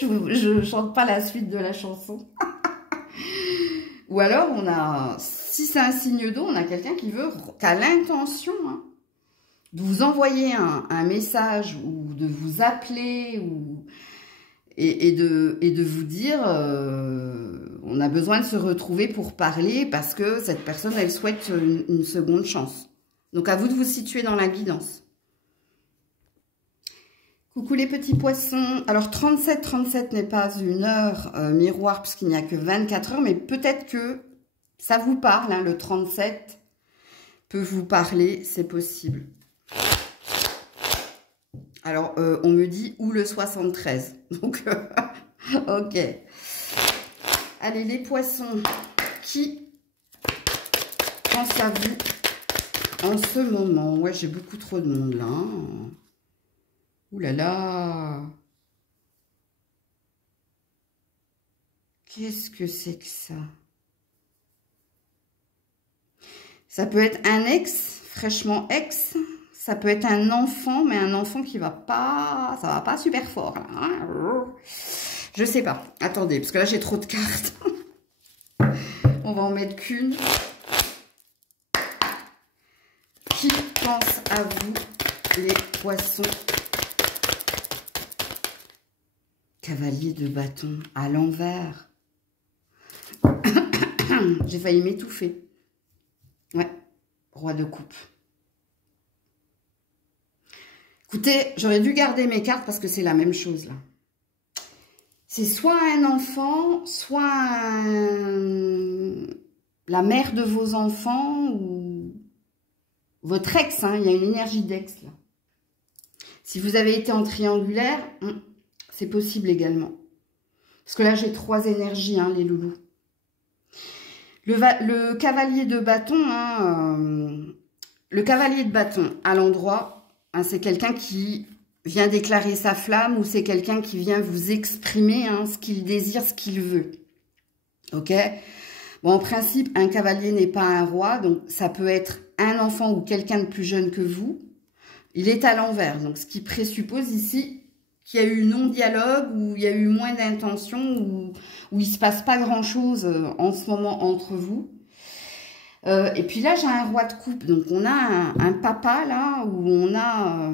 Je chante pas la suite de la chanson. Ou alors, on a, si c'est un signe d'eau, on a quelqu'un qui a l'intention, hein, de vous envoyer un message ou de vous appeler et de vous dire on a besoin de se retrouver pour parler parce que cette personne, elle souhaite une seconde chance. Donc, à vous de vous situer dans la guidance. Coucou les petits poissons. Alors 37 n'est pas une heure miroir puisqu'il n'y a que 24 heures, mais peut-être que ça vous parle, hein, le 37 peut vous parler, c'est possible. Alors on me dit ou le 73, donc ok. Allez les poissons, qui pense à vous en ce moment? Ouais, j'ai beaucoup trop de monde là, hein. Ouh là là! Qu'est-ce que c'est que ça? Ça peut être un ex, fraîchement ex. Ça peut être un enfant, mais un enfant qui va pas... Ça va pas super fort, là, hein. Je sais pas. Attendez, parce que là, j'ai trop de cartes. On va en mettre qu'une. Qui pense à vous, les poissons? Cavalier de bâton à l'envers. J'ai failli m'étouffer. Ouais, roi de coupe. Écoutez, j'aurais dû garder mes cartes parce que c'est la même chose là. C'est soit un enfant, soit la mère de vos enfants ou votre ex, hein. Il y a une énergie d'ex là. Si vous avez été en triangulaire... c'est possible également. Parce que là, j'ai 3 énergies, hein, les loulous. Le cavalier de bâton, hein, le cavalier de bâton à l'endroit, hein, c'est quelqu'un qui vient déclarer sa flamme ou c'est quelqu'un qui vient vous exprimer, hein, ce qu'il désire, ce qu'il veut. Ok? Bon, en principe, un cavalier n'est pas un roi, donc ça peut être un enfant ou quelqu'un de plus jeune que vous. Il est à l'envers, donc ce qui présuppose ici... qu'il y a eu non-dialogue, où il y a eu moins d'intention, où il ne se passe pas grand-chose en ce moment entre vous. Et puis là, j'ai un roi de coupe. Donc, on a un papa, là, où on a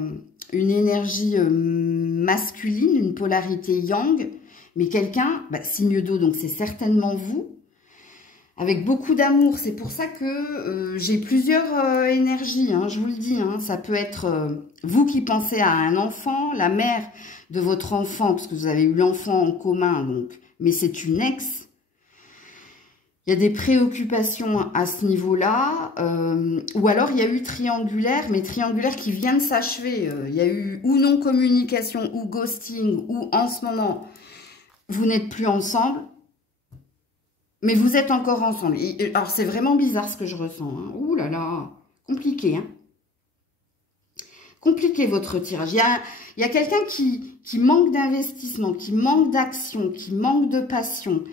une énergie masculine, une polarité yang, mais quelqu'un, signe d'eau, donc c'est certainement vous, avec beaucoup d'amour. C'est pour ça que j'ai plusieurs énergies, hein, je vous le dis. Hein. Ça peut être vous qui pensez à un enfant, la mère de votre enfant, parce que vous avez eu l'enfant en commun, donc, mais c'est une ex. Il y a des préoccupations à ce niveau-là, ou alors il y a eu triangulaire, mais triangulaire qui vient de s'achever. Il y a eu ou non-communication, ou ghosting, ou en ce moment, vous n'êtes plus ensemble, mais vous êtes encore ensemble. Alors c'est vraiment bizarre ce que je ressens. Hein. Ouh là là, compliqué. Hein. Compliqué votre tirage. Il y a quelqu'un qui manque d'investissement, qui manque d'action, qui manque de passion.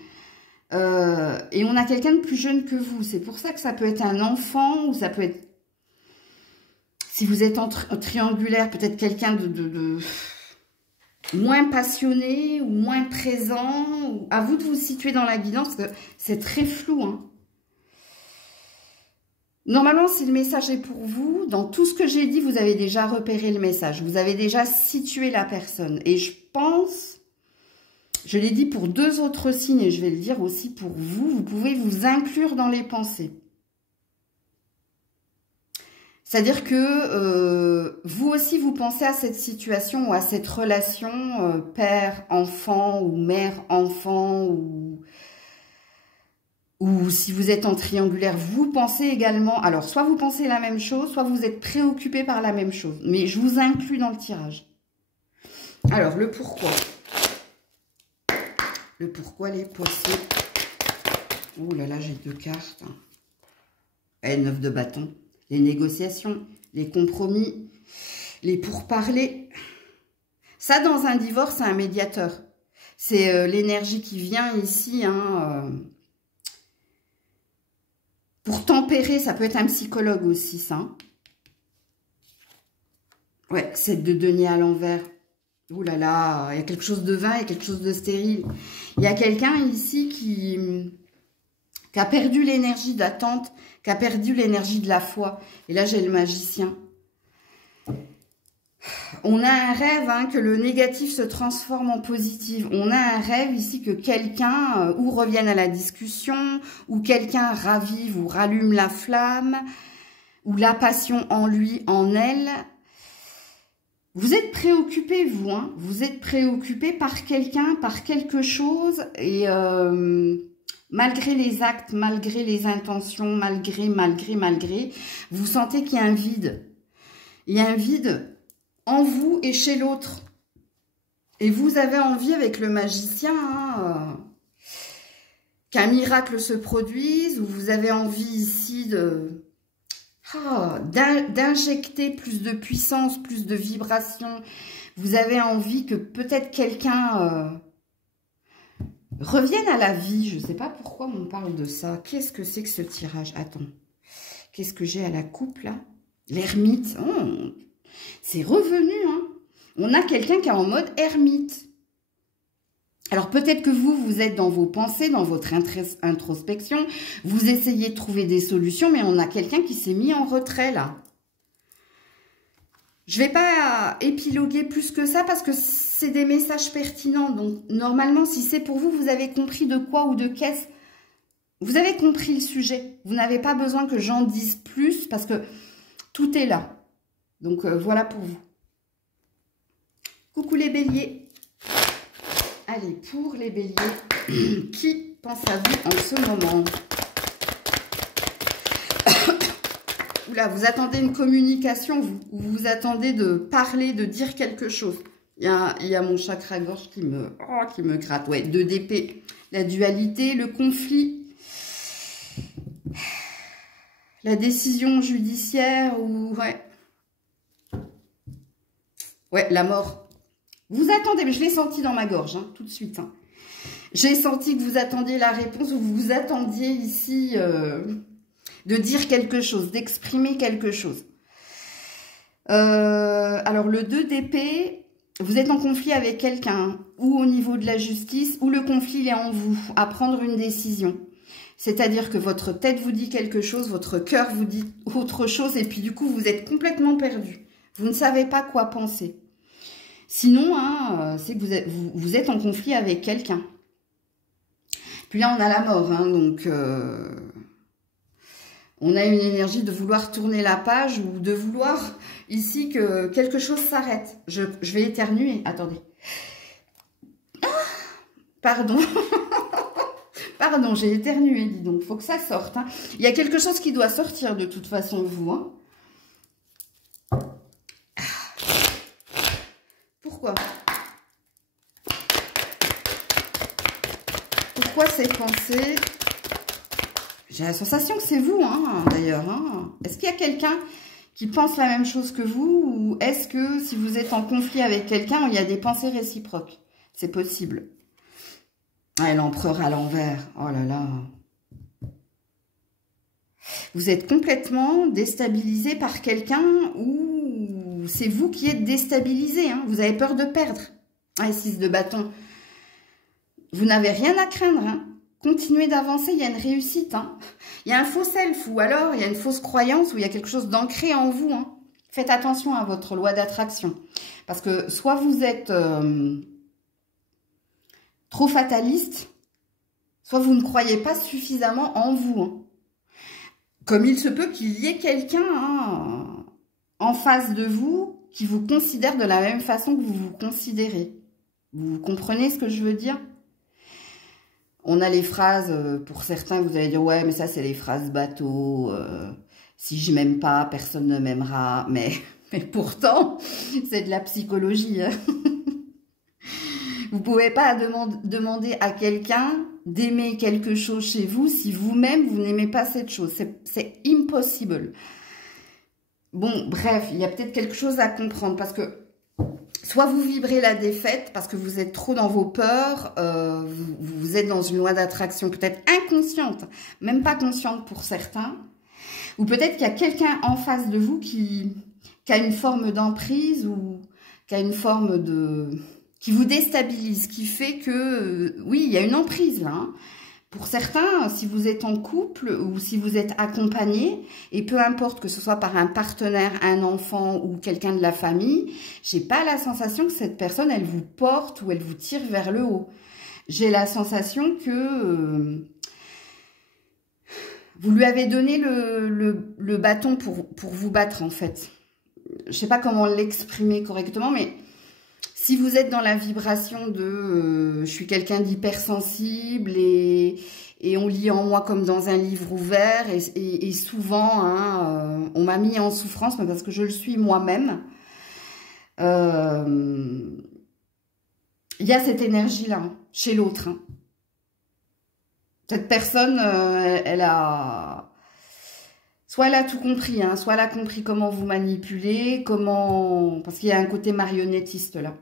Et on a quelqu'un de plus jeune que vous. C'est pour ça que ça peut être un enfant ou ça peut être, si vous êtes en triangulaire, peut-être quelqu'un de moins passionné ou moins présent. Ou, à vous de vous situer dans la guidance, parce que c'est très flou. Hein. Normalement, si le message est pour vous, dans tout ce que j'ai dit, vous avez déjà repéré le message. Vous avez déjà situé la personne. Et je pense... Je l'ai dit pour 2 autres signes et je vais le dire aussi pour vous. Vous pouvez vous inclure dans les pensées. C'est-à-dire que vous aussi, vous pensez à cette situation ou à cette relation père-enfant ou mère-enfant ou si vous êtes en triangulaire, vous pensez également... Alors, soit vous pensez la même chose, soit vous êtes préoccupé par la même chose. Mais je vous inclus dans le tirage. Alors, le pourquoi. Le pourquoi les poissons. Ouh là là, j'ai 2 cartes. Et 9 de bâton. Les négociations, les compromis, les pourparlers. Ça, dans un divorce, c'est un médiateur. C'est l'énergie qui vient ici. Hein, pour tempérer, ça peut être un psychologue aussi, ça. Ouais, c'est de denier à l'envers. Ouh là là, il y a quelque chose de vain et quelque chose de stérile. Il y a quelqu'un ici qui a perdu l'énergie d'attente, qui a perdu l'énergie de la foi. Et là, j'ai le magicien. On a un rêve, hein, que le négatif se transforme en positif. On a un rêve ici que quelqu'un ou revienne à la discussion, ou quelqu'un ravive ou rallume la flamme, ou la passion en lui, en elle. Vous êtes préoccupé, vous, hein. Vous êtes préoccupé par quelqu'un, par quelque chose, et malgré les actes, malgré les intentions, malgré, vous sentez qu'il y a un vide. Il y a un vide en vous et chez l'autre. Et vous avez envie, avec le magicien, hein, qu'un miracle se produise, ou vous avez envie ici de... d'injecter plus de puissance, plus de vibration. Vous avez envie que peut-être quelqu'un revienne à la vie. Je ne sais pas pourquoi on parle de ça. Qu'est-ce que c'est que ce tirage? Attends. Qu'est-ce que j'ai à la coupe, là? L'ermite. Oh, c'est revenu, hein. On a quelqu'un qui est en mode ermite. Alors peut-être que vous êtes dans vos pensées, dans votre introspection, vous essayez de trouver des solutions, mais on a quelqu'un qui s'est mis en retrait là. Je ne vais pas épiloguer plus que ça parce que c'est des messages pertinents. Donc normalement, si c'est pour vous, vous avez compris de quoi ou de qu'est-ce. Vous avez compris le sujet. Vous n'avez pas besoin que j'en dise plus parce que tout est là. Donc voilà pour vous. Coucou les béliers. Allez, pour les béliers, qui pense à vous en ce moment? Oula, vous attendez une communication, vous attendez de parler, de dire quelque chose. Il y a mon chakra-gorge qui me gratte. Ouais, 2 d'épée. La dualité, le conflit, la décision judiciaire ou... Ouais, la mort. Vous attendez, mais je l'ai senti dans ma gorge, hein, tout de suite. Hein. J'ai senti que vous attendiez la réponse, ou vous attendiez ici de dire quelque chose, d'exprimer quelque chose. Alors, le 2 d'épée, vous êtes en conflit avec quelqu'un, ou au niveau de la justice, ou le conflit il est en vous, à prendre une décision. C'est-à-dire que votre tête vous dit quelque chose, votre cœur vous dit autre chose, et puis du coup, vous êtes complètement perdu. Vous ne savez pas quoi penser. Sinon, hein, c'est que vous êtes en conflit avec quelqu'un. Puis là, on a la mort, hein, donc on a une énergie de vouloir tourner la page ou de vouloir ici que quelque chose s'arrête. Je vais éternuer. Attendez. Ah, pardon. Pardon, j'ai éternué, dis donc. Faut que ça sorte. Hein. Il y a quelque chose qui doit sortir de toute façon, vous. Hein. Pourquoi? Pourquoi ces pensées? J'ai la sensation que c'est vous, hein, d'ailleurs. Hein. Est-ce qu'il y a quelqu'un qui pense la même chose que vous? Ou est-ce que si vous êtes en conflit avec quelqu'un, il y a des pensées réciproques? C'est possible. Ah, l'empereur à l'envers. Oh là là. Vous êtes complètement déstabilisé par quelqu'un ou c'est vous qui êtes déstabilisé. Hein. Vous avez peur de perdre. Ah, 6 de bâton. Vous n'avez rien à craindre. Hein. Continuez d'avancer, il y a une réussite. Hein. Il y a un faux self ou alors il y a une fausse croyance ou il y a quelque chose d'ancré en vous. Hein. Faites attention à votre loi d'attraction. Parce que soit vous êtes trop fataliste, soit vous ne croyez pas suffisamment en vous. Hein. Comme il se peut qu'il y ait quelqu'un hein, en face de vous qui vous considère de la même façon que vous vous considérez. Vous comprenez ce que je veux dire ? On a les phrases, pour certains, vous allez dire, ouais, mais ça, c'est les phrases bateau. Si je m'aime pas, personne ne m'aimera. Mais pourtant, c'est de la psychologie. Hein. Vous pouvez pas demander à quelqu'un d'aimer quelque chose chez vous si vous-même, vous n'aimez pas cette chose. C'est impossible. Bon, bref, il y a peut-être quelque chose à comprendre parce que soit vous vibrez la défaite parce que vous êtes trop dans vos peurs, vous êtes dans une loi d'attraction peut-être inconsciente, même pas consciente pour certains, ou peut-être qu'il y a quelqu'un en face de vous qui a une forme d'emprise ou qui a une forme de... qui vous déstabilise, qui fait que, oui, il y a une emprise là. Hein. Pour certains, si vous êtes en couple ou si vous êtes accompagné, et peu importe que ce soit par un partenaire, un enfant ou quelqu'un de la famille, j'ai pas la sensation que cette personne, elle vous porte ou elle vous tire vers le haut. J'ai la sensation que vous lui avez donné le bâton pour vous battre en fait. Je sais pas comment l'exprimer correctement, mais... Si vous êtes dans la vibration de je suis quelqu'un d'hypersensible et on lit en moi comme dans un livre ouvert et souvent hein, on m'a mis en souffrance mais parce que je le suis moi-même, il y a cette énergie-là hein, chez l'autre. Hein. Cette personne, elle a... Soit elle a tout compris, hein, soit elle a compris comment vous manipuler, comment... Parce qu'il y a un côté marionnettiste là.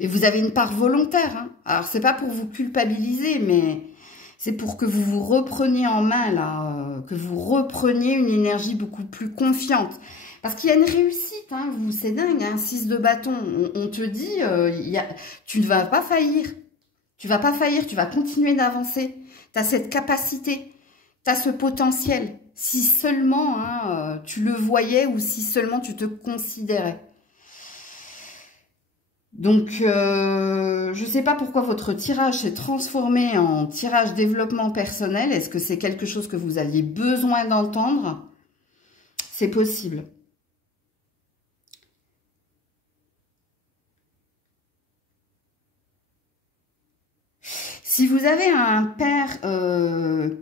Et vous avez une part volontaire. Hein. Alors, c'est pas pour vous culpabiliser, mais c'est pour que vous vous repreniez en main, là, que vous repreniez une énergie beaucoup plus confiante. Parce qu'il y a une réussite, hein, vous, c'est dingue, hein, 6 de bâton. On te dit, tu ne vas pas faillir. Tu vas pas faillir, tu vas continuer d'avancer. Tu as cette capacité, tu as ce potentiel. Si seulement hein, tu le voyais ou si seulement tu te considérais. Donc, je ne sais pas pourquoi votre tirage s'est transformé en tirage développement personnel. Est-ce que c'est quelque chose que vous aviez besoin d'entendre? C'est possible. Si vous avez un père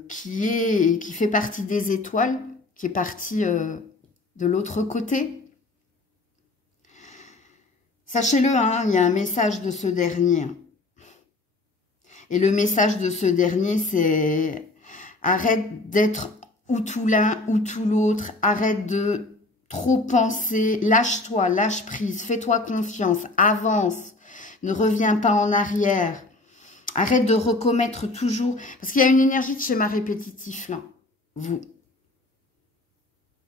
qui fait partie des étoiles, qui est parti de l'autre côté, sachez-le, hein, il y a un message de ce dernier. Et le message de ce dernier, c'est arrête d'être ou tout l'un ou tout l'autre. Arrête de trop penser. Lâche-toi, lâche prise. Fais-toi confiance. Avance. Ne reviens pas en arrière. Arrête de recommettre toujours. Parce qu'il y a une énergie de schéma répétitif là. Vous.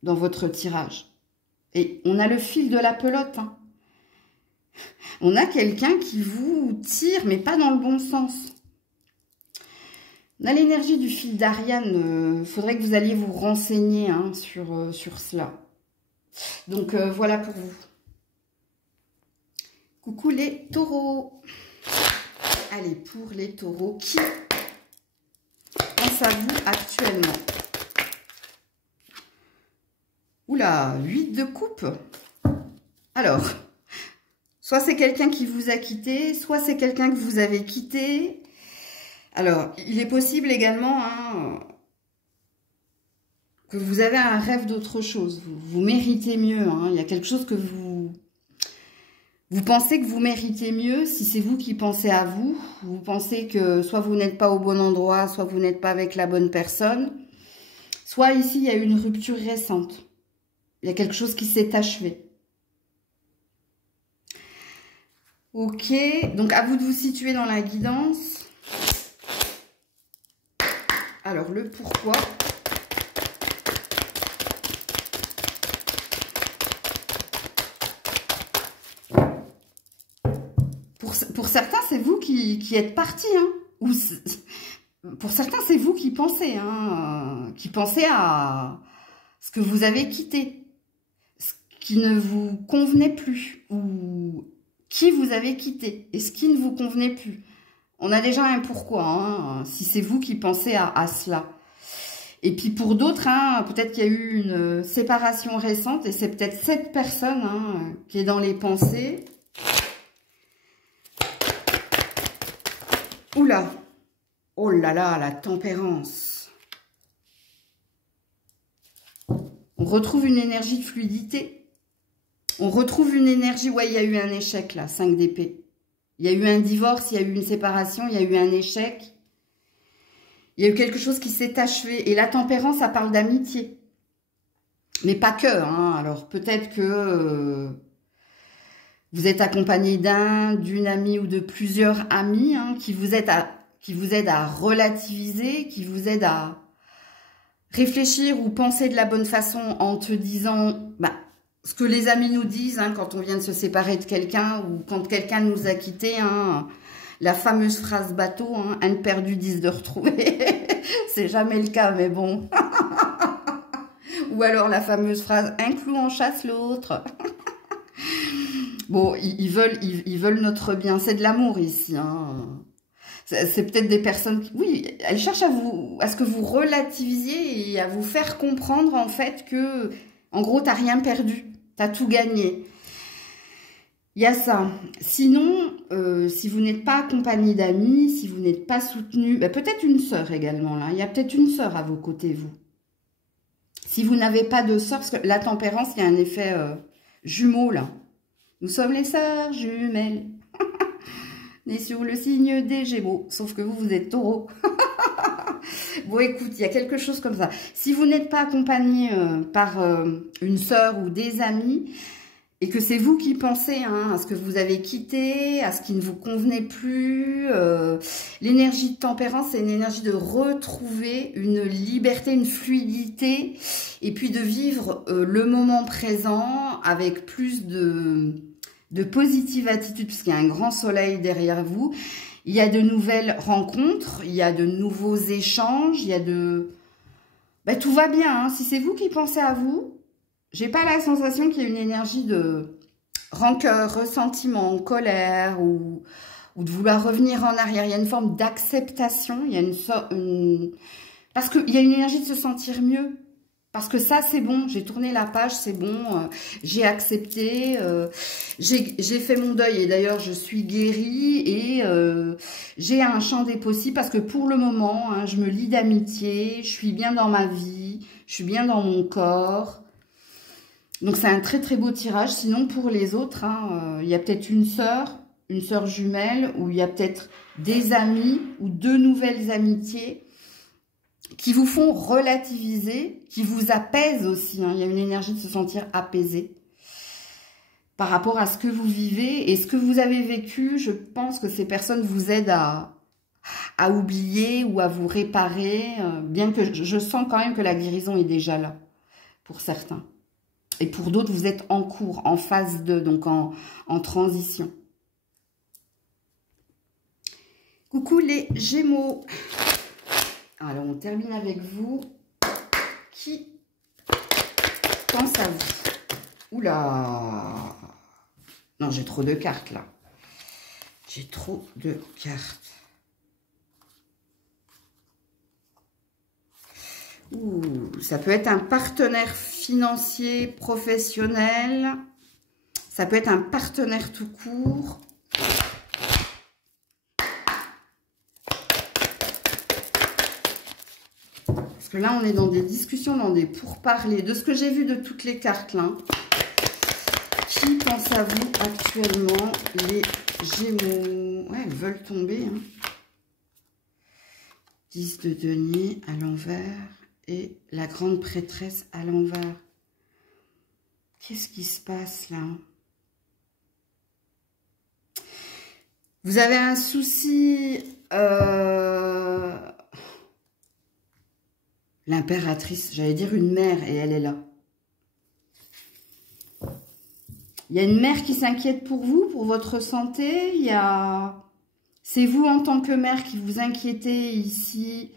Dans votre tirage. Et on a le fil de la pelote, hein. On a quelqu'un qui vous tire, mais pas dans le bon sens. On a l'énergie du fil d'Ariane. Faudrait que vous alliez vous renseigner hein, sur cela. Donc, voilà pour vous. Coucou les taureaux. Allez, pour les taureaux, qui pense à vous actuellement? Oula, 8 de coupe. Alors, soit c'est quelqu'un qui vous a quitté, soit c'est quelqu'un que vous avez quitté. Alors, il est possible également que vous avez un rêve d'autre chose. Vous méritez mieux. Il y a quelque chose que vous pensez que vous méritez mieux. Si c'est vous qui pensez à vous, vous pensez que soit vous n'êtes pas au bon endroit, soit vous n'êtes pas avec la bonne personne. Soit ici, il y a eu une rupture récente. Il y a quelque chose qui s'est achevé. Ok, donc à vous de vous situer dans la guidance. Alors, le pourquoi. Pour certains, c'est vous qui êtes partis. Ou pour certains, c'est vous qui pensez. Qui pensez à ce que vous avez quitté. Ce qui ne vous convenait plus. Ou qui vous avez quitté. Et ce qui ne vous convenait plus. On a déjà un pourquoi, si c'est vous qui pensez à cela. Et puis pour d'autres, peut-être qu'il y a eu une séparation récente et c'est peut-être cette personne qui est dans les pensées. Oula, oh là là, la tempérance. On retrouve une énergie de fluidité. On retrouve une énergie, ouais, il y a eu un échec là, 5 d'épée. Il y a eu un divorce, il y a eu une séparation, il y a eu un échec. Il y a eu quelque chose qui s'est achevé. Et la tempérance, ça parle d'amitié. Mais pas que. Alors peut-être que vous êtes accompagné d'une amie ou de plusieurs amis qui vous aident à relativiser, qui vous aident à réfléchir ou penser de la bonne façon en te disant... ce que les amis nous disent quand on vient de se séparer de quelqu'un ou quand quelqu'un nous a quittés, la fameuse phrase bateau, un de perdu, 10 de retrouvé. C'est jamais le cas, mais bon. Ou alors la fameuse phrase, un clou en chasse l'autre. Bon, ils veulent notre bien. C'est de l'amour ici. C'est peut-être des personnes qui... Oui, elles cherchent à ce que vous relativisiez et à vous faire comprendre en fait que, en gros, t'as rien perdu. T'as tout gagné. Il y a ça. Sinon, si vous n'êtes pas accompagné d'amis, si vous n'êtes pas soutenu, peut-être une sœur également, là. Il y a peut-être une sœur à vos côtés, vous. Si vous n'avez pas de sœur, parce que la tempérance, il y a un effet jumeau, là. Nous sommes les sœurs jumelles. Nées sur le signe des Gémeaux. Sauf que vous êtes taureau. Bon, écoute, il y a quelque chose comme ça. Si vous n'êtes pas accompagné par une sœur ou des amis, et que c'est vous qui pensez à ce que vous avez quitté, à ce qui ne vous convenait plus, l'énergie de tempérance, c'est une énergie de retrouver une liberté, une fluidité, et puis de vivre le moment présent avec plus de positive attitude, puisqu'il y a un grand soleil derrière vous. Il y a de nouvelles rencontres, il y a de nouveaux échanges, il y a de... tout va bien, si c'est vous qui pensez à vous, j'ai pas la sensation qu'il y ait une énergie de rancœur, ressentiment, colère ou de vouloir revenir en arrière. Il y a une forme d'acceptation, il y a parce qu'il y a une énergie de se sentir mieux. Parce que ça, c'est bon, j'ai tourné la page, c'est bon, j'ai accepté, j'ai fait mon deuil et d'ailleurs, je suis guérie et j'ai un champ des possibles parce que pour le moment, je me lie d'amitié, je suis bien dans ma vie, je suis bien dans mon corps. Donc, c'est un très, très beau tirage. Sinon, pour les autres, il y a peut-être une sœur jumelle ou il y a peut-être des amis ou deux nouvelles amitiés qui vous font relativiser, qui vous apaisent aussi. Il y a une énergie de se sentir apaisé par rapport à ce que vous vivez et ce que vous avez vécu. Je pense que ces personnes vous aident à oublier ou à vous réparer, bien que je sens quand même que la guérison est déjà là pour certains. Et pour d'autres, vous êtes en cours, en phase 2, donc en transition. Coucou les Gémeaux. Alors, on termine avec vous. Qui pense à vous? Oula! Non, j'ai trop de cartes, là. J'ai trop de cartes. Ouh, ça peut être un partenaire financier, professionnel. Ça peut être un partenaire tout court. Parce que là, on est dans des discussions, dans des pourparlers. De ce que j'ai vu de toutes les cartes, là. Qui pense à vous actuellement, les Gémeaux? Ouais, elles veulent tomber. Hein. 10 de denier à l'envers et la grande prêtresse à l'envers. Qu'est-ce qui se passe là? Vous avez un souci... L'impératrice, j'allais dire une mère, et elle est là. Il y a une mère qui s'inquiète pour vous, pour votre santé. Il y a... C'est vous en tant que mère qui vous inquiétez ici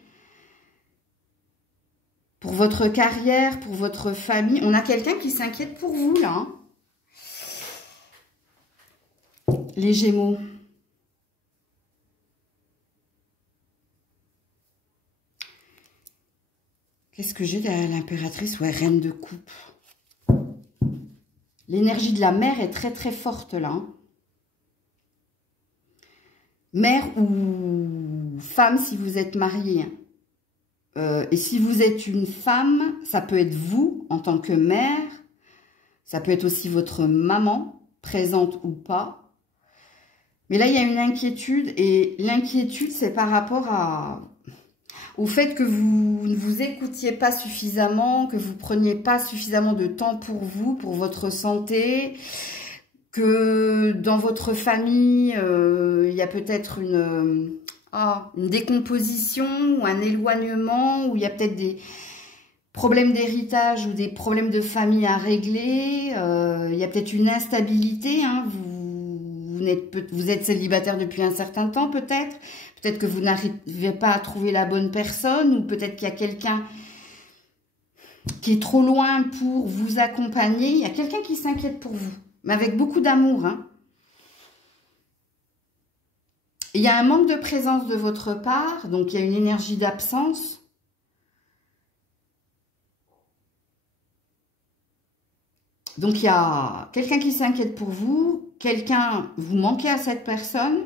pour votre carrière, pour votre famille. On a quelqu'un qui s'inquiète pour vous, là. Les Gémeaux. Qu'est-ce que j'ai derrière l'impératrice? Ouais, reine de coupe. L'énergie de la mère est très très forte là. Mère ou femme si vous êtes marié. Et si vous êtes une femme, ça peut être vous en tant que mère. Ça peut être aussi votre maman, présente ou pas. Mais là, il y a une inquiétude. Et l'inquiétude, c'est par rapport au fait que vous ne vous écoutiez pas suffisamment, que vous preniez pas suffisamment de temps pour vous, pour votre santé, que dans votre famille, il y a peut-être une décomposition ou un éloignement, où il y a peut-être des problèmes d'héritage ou des problèmes de famille à régler, il y a peut-être une instabilité, hein, vous êtes célibataire depuis un certain temps peut-être. Peut-être que vous n'arrivez pas à trouver la bonne personne, ou peut-être qu'il y a quelqu'un qui est trop loin pour vous accompagner. Il y a quelqu'un qui s'inquiète pour vous, mais avec beaucoup d'amour. Hein. Il y a un manque de présence de votre part, donc il y a une énergie d'absence. Donc il y a quelqu'un qui s'inquiète pour vous, vous manquez à cette personne.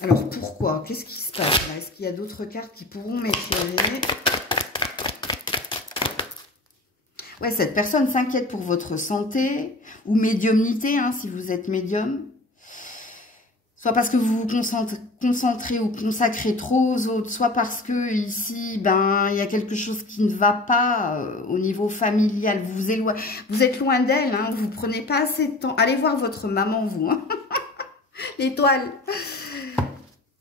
Alors, pourquoi? Qu'est-ce qui se passe là? Est-ce qu'il y a d'autres cartes qui pourront m'éclairer? Ouais, cette personne s'inquiète pour votre santé ou médiumnité, hein, si vous êtes médium. Soit parce que vous vous concentrez ou consacrez trop aux autres, soit parce que ici, ben, il y a quelque chose qui ne va pas au niveau familial. Vous êtes loin d'elle, hein, vous prenez pas assez de temps. Allez voir votre maman, vous. Hein. L'étoile.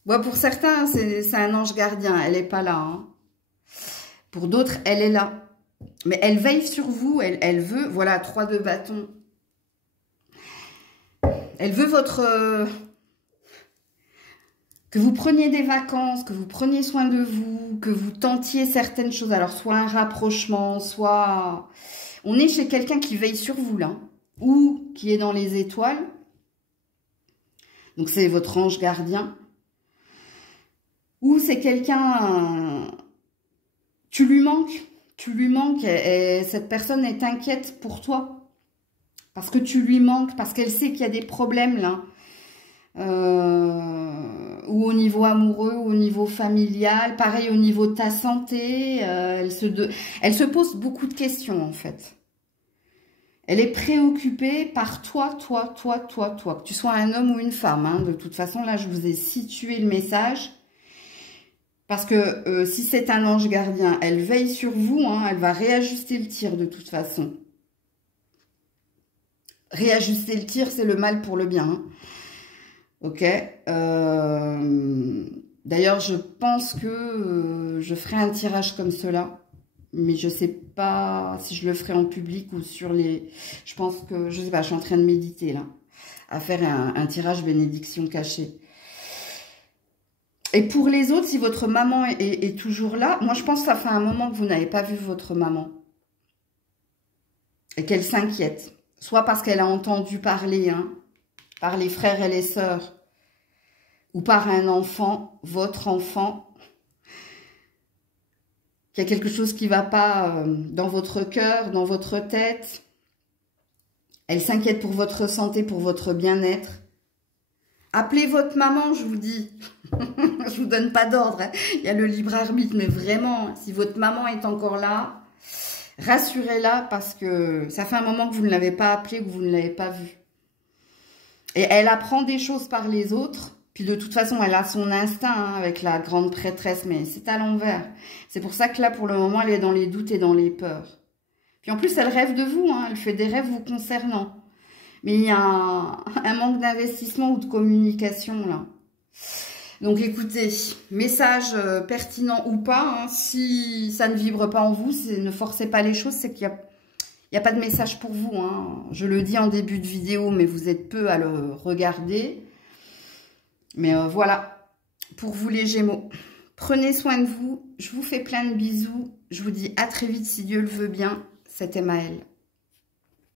Bon, pour certains, c'est un ange gardien. Elle n'est pas là. Hein. Pour d'autres, elle est là. Mais elle veille sur vous. Elle veut... Voilà, 3 de bâton. Elle veut que vous preniez des vacances, que vous preniez soin de vous, que vous tentiez certaines choses. Alors, soit un rapprochement, soit... On est chez quelqu'un qui veille sur vous, là. Ou qui est dans les étoiles. Donc, c'est votre ange gardien. Ou c'est quelqu'un, tu lui manques et cette personne est inquiète pour toi. Parce que tu lui manques, parce qu'elle sait qu'il y a des problèmes là. Ou au niveau amoureux, ou au niveau familial, pareil au niveau de ta santé. Elle se pose beaucoup de questions en fait. Elle est préoccupée par toi. Que tu sois un homme ou une femme. Hein. De toute façon, là, je vous ai situé le message. Parce que si c'est un ange gardien, elle veille sur vous, hein, elle va réajuster le tir de toute façon. Réajuster le tir, c'est le mal pour le bien. Hein. Ok. D'ailleurs, je pense que je ferai un tirage comme cela. Mais je ne sais pas si je le ferai en public ou sur les... Je pense que... Je ne sais pas, je suis en train de méditer là. À faire un tirage bénédiction cachée. Et pour les autres, si votre maman est toujours là, moi je pense que ça fait un moment que vous n'avez pas vu votre maman. Et qu'elle s'inquiète. Soit parce qu'elle a entendu parler, hein, par les frères et les sœurs, ou par un enfant, votre enfant, qu'il y a quelque chose qui ne va pas dans votre cœur, dans votre tête. Elle s'inquiète pour votre santé, pour votre bien-être. Appelez votre maman, je vous dis. Je vous donne pas d'ordre, hein. Il y a le libre arbitre, mais vraiment, si votre maman est encore là, rassurez-la parce que ça fait un moment que vous ne l'avez pas appelée, que vous ne l'avez pas vue. Et elle apprend des choses par les autres. Puis de toute façon, elle a son instinct hein, avec la grande prêtresse, mais c'est à l'envers. C'est pour ça que là, pour le moment, elle est dans les doutes et dans les peurs. Puis en plus, elle rêve de vous, hein, elle fait des rêves vous concernant. Mais il y a un manque d'investissement ou de communication là. Donc écoutez, message pertinent ou pas, hein, si ça ne vibre pas en vous, ne forcez pas les choses, c'est qu'il n'y a pas de message pour vous. Hein. Je le dis en début de vidéo, mais vous êtes peu à le regarder. Mais voilà, pour vous les Gémeaux. Prenez soin de vous, je vous fais plein de bisous. Je vous dis à très vite si Dieu le veut bien. C'était Maëlle.